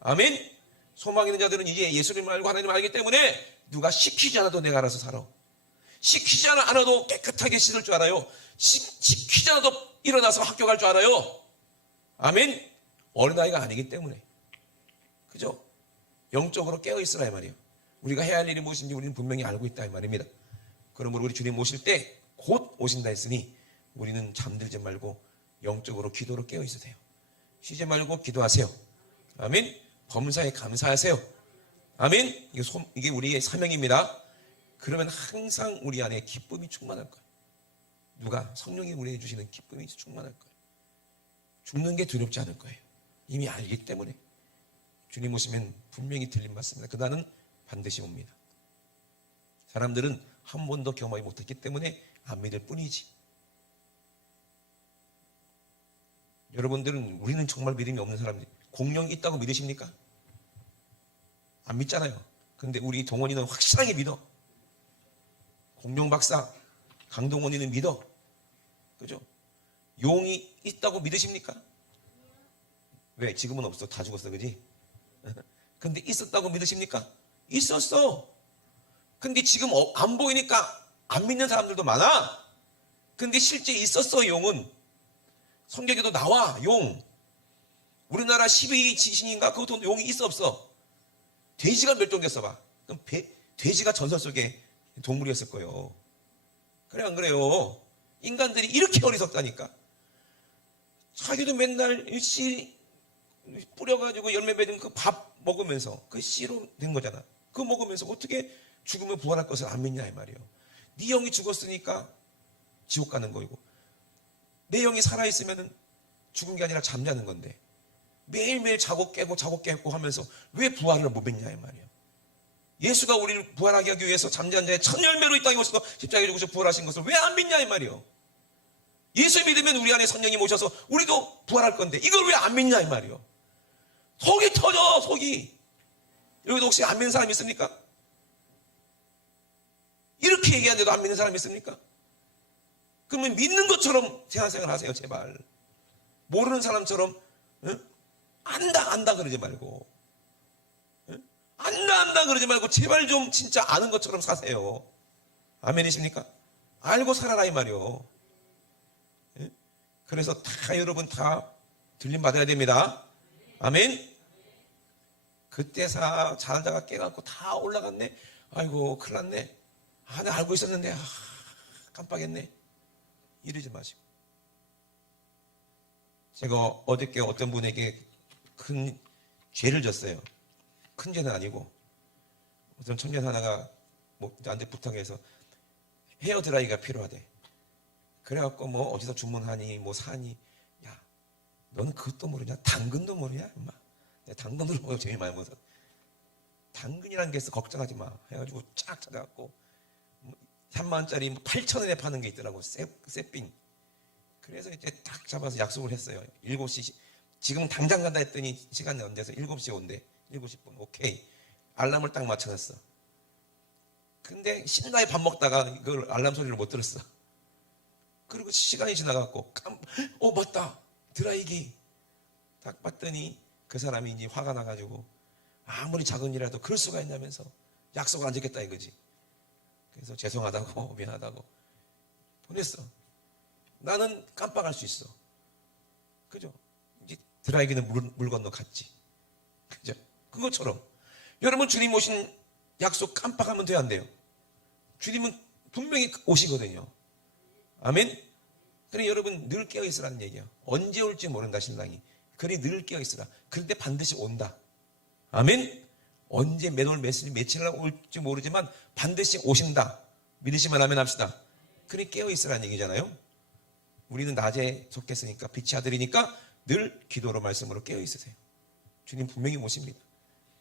아멘. 소망 있는 자들은 이제 예수님을 알고 하나님을 알기 때문에 누가 시키지 않아도 내가 알아서 살아. 시키지 않아도 깨끗하게 씻을 줄 알아요. 시키지 않아도 일어나서 학교 갈 줄 알아요. 아멘. 어린아이가 아니기 때문에. 그죠? 영적으로 깨어있으라 이 말이에요. 우리가 해야 할 일이 무엇인지 우리는 분명히 알고 있다 이 말입니다. 그러므로 우리 주님 오실 때 곧 오신다 했으니 우리는 잠들지 말고 영적으로 기도로 깨어있으세요. 쉬지 말고 기도하세요. 아멘. 범사에 감사하세요. 아멘. 이게 우리의 사명입니다. 그러면 항상 우리 안에 기쁨이 충만할 거예요. 누가? 성령이 우리에게 주시는 기쁨이 충만할 거예요. 죽는 게 두렵지 않을 거예요. 이미 알기 때문에. 주님 오시면 분명히 들림 받습니다. 그날은 반드시 옵니다. 사람들은 한 번도 경험하지 못했기 때문에 안 믿을 뿐이지. 여러분들은 우리는 정말 믿음이 없는 사람들, 공룡이 있다고 믿으십니까? 안 믿잖아요. 근데 우리 동원이는 확실하게 믿어. 공룡 박사 강동원이는 믿어. 그죠? 용이 있다고 믿으십니까? 왜? 지금은 없어. 다 죽었어. 그지? 근데 있었다고 믿으십니까? 있었어. 근데 지금 안 보이니까 안 믿는 사람들도 많아. 근데 실제 있었어. 용은. 성경에도 나와. 용. 우리나라 12 지신인가? 그것도 용이 있어 없어? 돼지가 멸종됐어 봐. 그럼 돼지가 전설 속의 동물이었을 거예요. 그래 안 그래요? 인간들이 이렇게 어리석다니까. 자기도 맨날 씨 뿌려가지고 열매 맺은 그 밥 먹으면서 그 씨로 된 거잖아. 그거 먹으면서 어떻게 죽으면 부활할 것을 안 믿냐 이 말이에요. 네 영이 죽었으니까 지옥 가는 거이고, 내 영이 살아있으면 죽은 게 아니라 잠자는 건데 매일매일 자고 깨고 하면서 왜 부활을 못 믿냐 이 말이에요. 예수가 우리를 부활하게 하기 위해서 잠자는 자의 첫 열매로 이 땅에 오셔서 십자가에 죽으셔 부활하신 것을 왜 안 믿냐 이 말이에요. 예수 믿으면 우리 안에 성령이 오셔서 우리도 부활할 건데 이걸 왜 안 믿냐 이 말이에요. 속이 터져. 속이. 여기도 혹시 안 믿는 사람 있습니까? 이렇게 얘기하는데도 안 믿는 사람 있습니까? 그러면 믿는 것처럼 신앙생활 하세요 제발. 모르는 사람처럼 응? 안다 그러지 말고, 응? 안다 그러지 말고 제발 좀 진짜 아는 것처럼 사세요. 아멘이십니까? 알고 살아라 이 말이요. 응? 그래서 다 여러분 다 들림 받아야 됩니다. 아멘. 그때 자다가 깨갖고 다 올라갔네. 아이고 큰일 났네. 내가 알고 있었는데 깜빡했네. 이러지 마시고. 제가 어저께 어떤 분에게 큰 죄를 졌어요. 큰 죄는 아니고 어떤 청년 하나가 나한테 부탁해서 헤어 드라이가 필요하대. 그래갖고 어디서 주문하니 사니. 야 너는 그것도 모르냐? 당근도 모르냐? 엄마. 내가 당근으로 먹어 재미 많이 먹어서. 당근이라는 게 있어 걱정하지 마 해가지고 쫙 찾아갖고 3만원짜리 8,000원에 파는 게 있더라고. 세빙. 그래서 이제 딱 잡아서 약속을 했어요. 7시. 지금 당장 간다 했더니 시간이 안 돼서 7시에 온대. 7시 분. 오케이. 알람을 딱 맞춰놨어. 근데 신나게 밥 먹다가 그걸 알람 소리를 못 들었어. 그리고 시간이 지나갖고 맞다. 드라이기. 딱 봤더니 그 사람이 이제 화가 나가지고 아무리 작은 일이라도 그럴 수가 있냐면서 약속 안 지켰다 이거지. 그래서 죄송하다고 미안하다고 보냈어. 나는 깜빡할 수 있어. 그죠? 이제 드라이기는 물 건너 갔지. 그죠? 그것처럼 여러분 주님 오신 약속 깜빡하면 돼요 안 돼요? 주님은 분명히 오시거든요. 아멘? 그래 여러분 늘 깨어있으라는 얘기야. 언제 올지 모른다 신랑이. 그래 늘 깨어있으라. 그럴 때 반드시 온다. 아멘? 언제 며칠 올지 모르지만 반드시 오신다. 믿으시면 아멘 합시다. 그래 깨어있으라는 얘기잖아요. 우리는 낮에 속했으니까 빛의 아들이니까 늘 기도로 말씀으로 깨어있으세요. 주님 분명히 오십니다.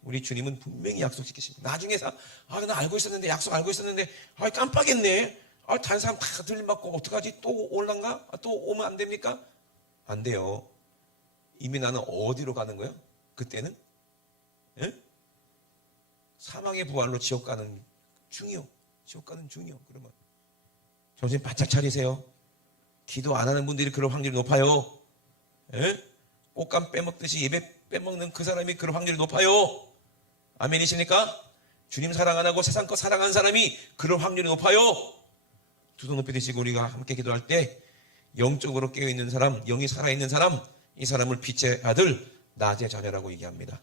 우리 주님은 분명히 약속지키십니다. 나중에 나 알고 있었는데 약속 알고 있었는데 깜빡했네. 다른 사람 다 들림받고 어떡하지? 또 올란가? 또 오면 안 됩니까? 안 돼요. 이미 나는 어디로 가는 거야? 그때는? 예? 사망의 부활로 지옥 가는 중이요. 지옥 가는 중이요. 그러면 정신 바짝 차리세요. 기도 안 하는 분들이 그럴 확률이 높아요. 예? 꽃감 빼먹듯이 예배 빼먹는 그 사람이 그럴 확률이 높아요. 아멘이십니까? 주님 사랑 안 하고 세상 거 사랑하는 사람이 그럴 확률이 높아요. 두 손 높이 드시고 우리가 함께 기도할 때 영적으로 깨어있는 사람, 영이 살아있는 사람, 이 사람을 빛의 아들, 낮의 자녀라고 얘기합니다.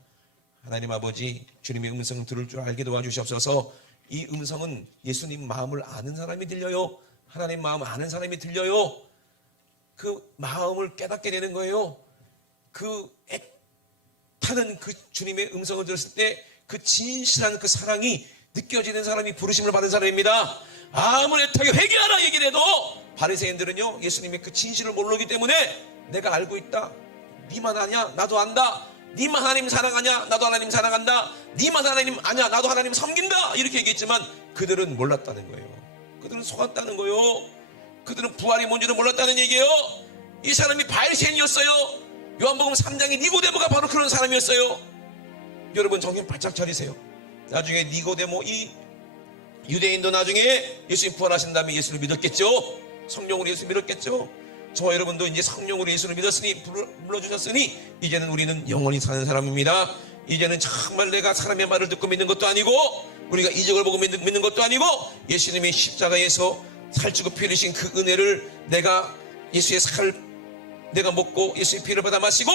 하나님 아버지, 주님의 음성 들을 줄 알게 도와주시옵소서. 이 음성은 예수님 마음을 아는 사람이 들려요. 하나님 마음을 아는 사람이 들려요. 그 마음을 깨닫게 되는 거예요. 그 애타는 그 주님의 음성을 들었을 때 그 진실한 그 사랑이 느껴지는 사람이 부르심을 받은 사람입니다. 아무리 애타게 회개하라 얘기를 해도 바리새인들은요 예수님의 그 진실을 모르기 때문에 내가 알고 있다. 니만 아냐? 나도 안다. 니만 하나님 사랑하냐? 나도 하나님 사랑한다. 니만 하나님 아냐? 나도 하나님 섬긴다. 이렇게 얘기했지만 그들은 몰랐다는 거예요. 그들은 속았다는 거예요. 그들은 부활이 뭔지도 몰랐다는 얘기예요. 이 사람이 바리새인이었어요. 요한복음 3장에 니고데모가 바로 그런 사람이었어요. 여러분 정신 바짝 차리세요. 나중에 니고데모 이 유대인도 나중에 예수님 부활하신 다음에 예수를 믿었겠죠. 성령으로 예수 믿었겠죠. 저와 여러분도 이제 성령으로 예수를 믿었으니 불러주셨으니 이제는 우리는 영원히 사는 사람입니다. 이제는 정말 내가 사람의 말을 듣고 믿는 것도 아니고 우리가 이적을 보고 믿는 것도 아니고 예수님의 십자가에서 살찌고 피 흘리신 그 은혜를 내가 예수의 내가 먹고 예수의 피를 받아 마시고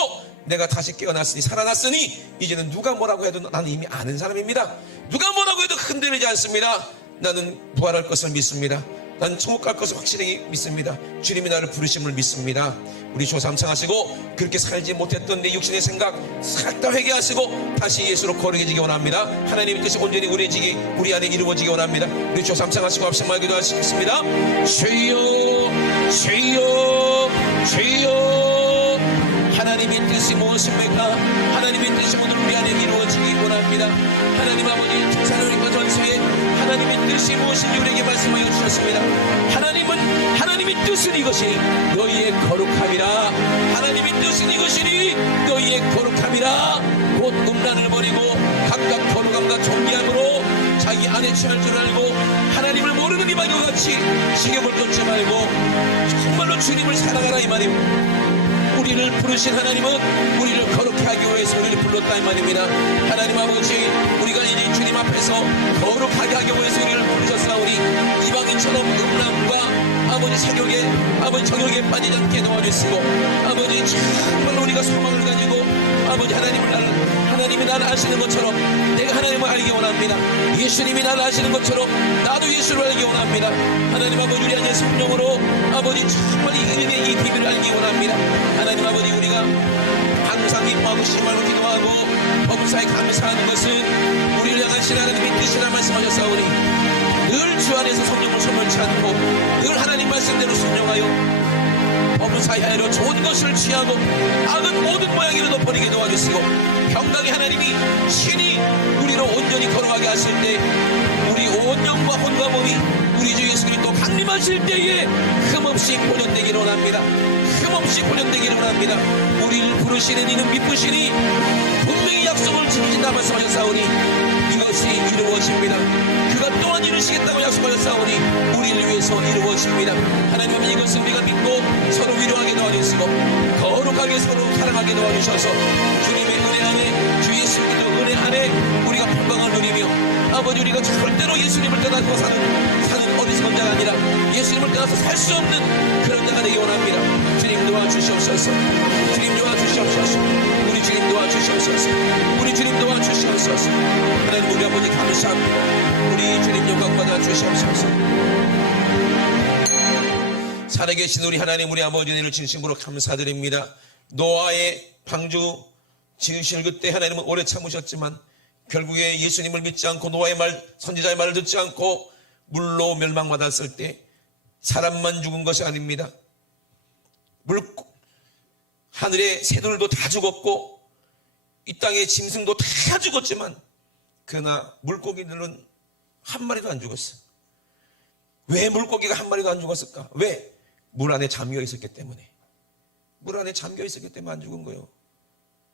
내가 다시 깨어났으니 살아났으니 이제는 누가 뭐라고 해도 나는 이미 아는 사람입니다. 누가 뭐라고 해도 흔들리지 않습니다. 나는 부활할 것을 믿습니다. 나는 천국 갈 것을 확실히 믿습니다. 주님이 나를 부르심을 믿습니다. 우리 주 삼창하시고 그렇게 살지 못했던 내 육신의 생각 싹 다 회개하시고 다시 예수로 거룩해지기 원합니다. 하나님의 뜻이 온전히 우리 안에 이루어지기 원합니다. 우리 주 삼창하시고 합심하여 기도하시겠습니다. 주여 주여 주여. 하나님의 뜻이 무엇입니까? 하나님의 뜻이 오늘 우리 안에 이루어지기 원합니다. 하나님 아버지 태살로니가 전서에 하나님의 뜻이 무엇인지 우리에게 말씀하여 주셨습니다. 하나님의 뜻은 이것이 너희의 거룩함이라. 하나님의 뜻은 이것이니 너희의 거룩함이라. 곧 음란을 버리고 각각 거룩함과 존귀함으로 자기 안에 취할 줄 알고 하나님을 모르는 이방인과 같이 지경을 쫓지 말고 정말로 주님을 사랑하라 이 말입니다. 우리를 부르신 하나님은 우리를 거룩하게 하기 위해서 우리를 불렀다 이 말입니다. 하나님 아버지 우리가 이제 주님 앞에서 거룩하게 하기 위해서 우리를 부르셨사오니 이방인처럼 음란과 아버지 사욕에 아버지 정욕에 빠지지 않게 도와주시고 아버지 정말로 우리가 소망을 가지고 아버지 하나님이 나를 아시는 것처럼 내가 하나님을 알기 원합니다. 예수님이 나를 아시는 것처럼 나도 예수를 알기 원합니다. 하나님 아버지 우리 안에 성령으로 아버지 정말 이 은혜의 이 비밀을 알기 원합니다. 하나님 아버지 우리가 항상 기뻐하고 심하고 기도하고 범사에 감사하는 것은 우리를 향하신 하나님의 뜻이라 말씀하셨사오니 늘 주 안에서 성령을 소멸치 않고 늘 하나님 말씀대로 순종하여 범사야로 좋은 것을 취하고 악은 모든 모양이라도 버리게 도와주시고 평강의 하나님이 신이 우리로 온전히 걸어가게 하실 때 우리 온 영과 혼과 몸이 우리 주 예수님이 또 강림하실 때에 흠없이 보존되기를 원합니다. 흠없이 보존되기를 원합니다. 우리를 부르시는 이는 미쁘시니 분명히 약속을 지키신다 말씀하셨사오니 이것이 이루어집니다. 그가 또한 이루시겠다고 약속하셨사오니 우리를 위해서 이루어집니다. 하나님 아버지 이것을 우리가 믿고 서로 위로하게 도와주시고 거룩하게 서로 사랑하게 도와주셔서 주님의 은혜 안에 주 예수 그리스도 은혜 안에 우리가 평강을 누리며 아버지 우리가 절대로 예수님을 떠나고 사는 어리석은 자가 아니라 예수님을 떠나서 살 수 없는 그런 자가 되기 원합니다. 주님 도와주시옵소서. 주님 도와주시옵소서. 우리 주님 도와주시옵소서. 우리 주님 도와주시옵소서. 하나님 우리 아버지 감사합니다. 우리 주님 영광 받아 주시옵소서. 살아계신 우리 하나님 우리 아버지를 진심으로 감사드립니다. 노아의 방주 지으실 그때 하나님은 오래 참으셨지만 결국에 예수님을 믿지 않고 노아의 말 선지자의 말을 듣지 않고 물로 멸망받았을 때 사람만 죽은 것이 아닙니다. 하늘의 새들도 다 죽었고 이 땅의 짐승도 다 죽었지만 그러나 물고기들은 한 마리도 안 죽었어. 왜 물고기가 한 마리도 안 죽었을까? 왜? 물 안에 잠겨 있었기 때문에. 물 안에 잠겨 있었기 때문에 안 죽은 거예요.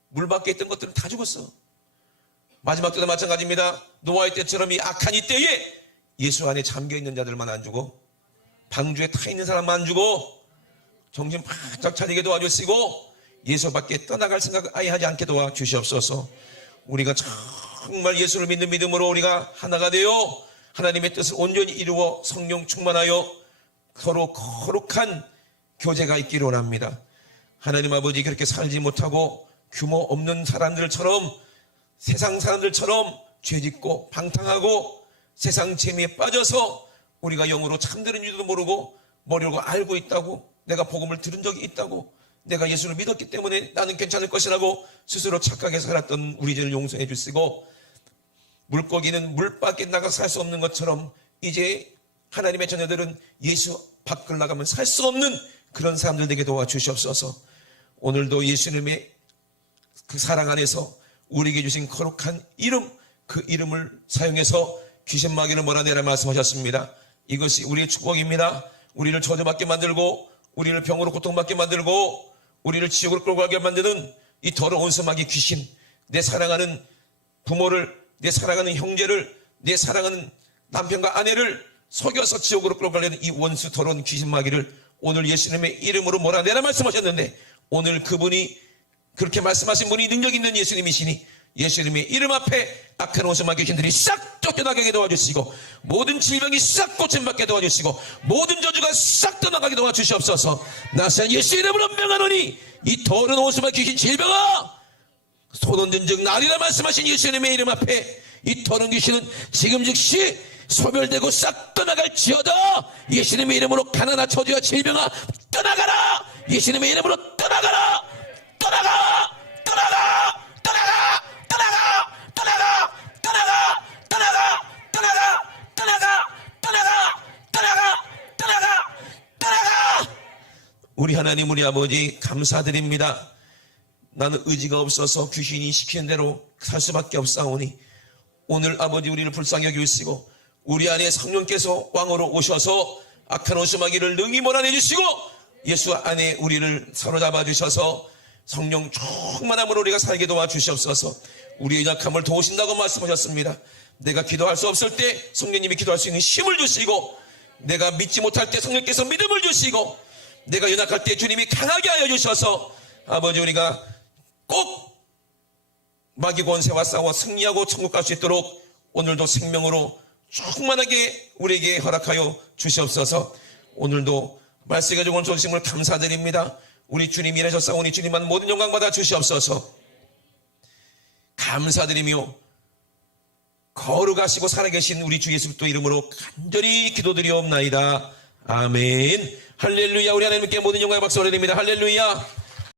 물 밖에 있던 것들은 다 죽었어. 마지막 때도 마찬가지입니다. 노아의 때처럼 이 악한 이 때에 예수 안에 잠겨 있는 자들만 안 죽어. 방주에 타 있는 사람만 안 죽어. 정신 바짝 차리게 도와주시고 예수 밖에 떠나갈 생각 아예 하지 않게 도와주시옵소서. 우리가 정말 예수를 믿는 믿음으로 우리가 하나가 되어 하나님의 뜻을 온전히 이루어 성령 충만하여 서로 거룩한 교제가 있기를 원합니다. 하나님 아버지 그렇게 살지 못하고 규모 없는 사람들처럼 세상 사람들처럼 죄짓고 방탕하고 세상 재미에 빠져서 우리가 영으로 참되는 줄도 모르고 모르고 알고 있다고 내가 복음을 들은 적이 있다고 내가 예수를 믿었기 때문에 나는 괜찮을 것이라고 스스로 착하게 살았던 우리들을 용서해 주시고 물고기는 물 밖에 나가 살 수 없는 것처럼 이제 하나님의 자녀들은 예수 밖을 나가면 살 수 없는 그런 사람들 되게 도와주시옵소서. 오늘도 예수님의 그 사랑 안에서 우리에게 주신 거룩한 이름 그 이름을 사용해서 귀신 마귀를 몰아내라 말씀하셨습니다. 이것이 우리의 축복입니다. 우리를 저주받게 만들고 우리를 병으로 고통받게 만들고 우리를 지옥으로 끌고 가게 만드는 이 더러운 수마귀 귀신, 내 사랑하는 부모를, 내 사랑하는 형제를, 내 사랑하는 남편과 아내를 속여서 지옥으로 끌고 가려는 이 원수 더러운 귀신 마귀를 오늘 예수님의 이름으로 몰아내라 말씀하셨는데, 오늘 그분이 그렇게 말씀하신 분이 능력 있는 예수님이시니 예수님의 이름 앞에 악한 원수마 귀신들이 싹 쫓겨나가게 도와주시고, 모든 질병이 싹 고침받게 도와주시고, 모든 저주가 싹 떠나가게 도와주시옵소서. 나사렛 예수 이름으로 명하노니 이 더러운 원수마 귀신 질병아, 손 얹은 즉 나리라 말씀하신 예수님의 이름 앞에 이 더러운 귀신은 지금 즉시 소멸되고 싹 떠나갈지어다. 예수님의 이름으로 가난한 저주와 질병아 떠나가라. 예수님의 이름으로 떠나가라. 떠나가, 떠나가, 떠나가, 떠나가, 떠나가, 떠나가, 떠나가, 떠나가, 떠나가, 떠나가, 떠나가, 떠나가, 떠나가. 우리 하나님, 우리 아버지 감사드립니다. 나는 의지가 없어서 귀신이 시키는 대로 살 수밖에 없사오니 오늘 아버지 우리를 불쌍히 여기시고 우리 안에 성령께서 왕으로 오셔서 악한 원수마귀를 능히 몰아내 주시고 예수 안에 우리를 사로잡아 주셔서 성령 충만함으로 우리가 살게 도와주시옵소서. 우리의 약함을 도우신다고 말씀하셨습니다. 내가 기도할 수 없을 때 성령님이 기도할 수 있는 힘을 주시고, 내가 믿지 못할 때 성령께서 믿음을 주시고, 내가 연약할 때 주님이 강하게 하여 주셔서 아버지 우리가 꼭 마귀 권세와 싸워 승리하고 천국 갈 수 있도록 오늘도 생명으로 충만하게 우리에게 허락하여 주시옵소서. 오늘도 말씀이 가지고 온 조심을 감사드립니다. 우리 주님이 일하셨사오니 주님만 모든 영광 받아 주시옵소서. 감사드리며 거룩하시고 살아계신 우리 주 예수 그리스도 이름으로 간절히 기도드리옵나이다. 아멘. 할렐루야. 우리 하나님께 모든 영광의 박수 올려드립니다. 할렐루야.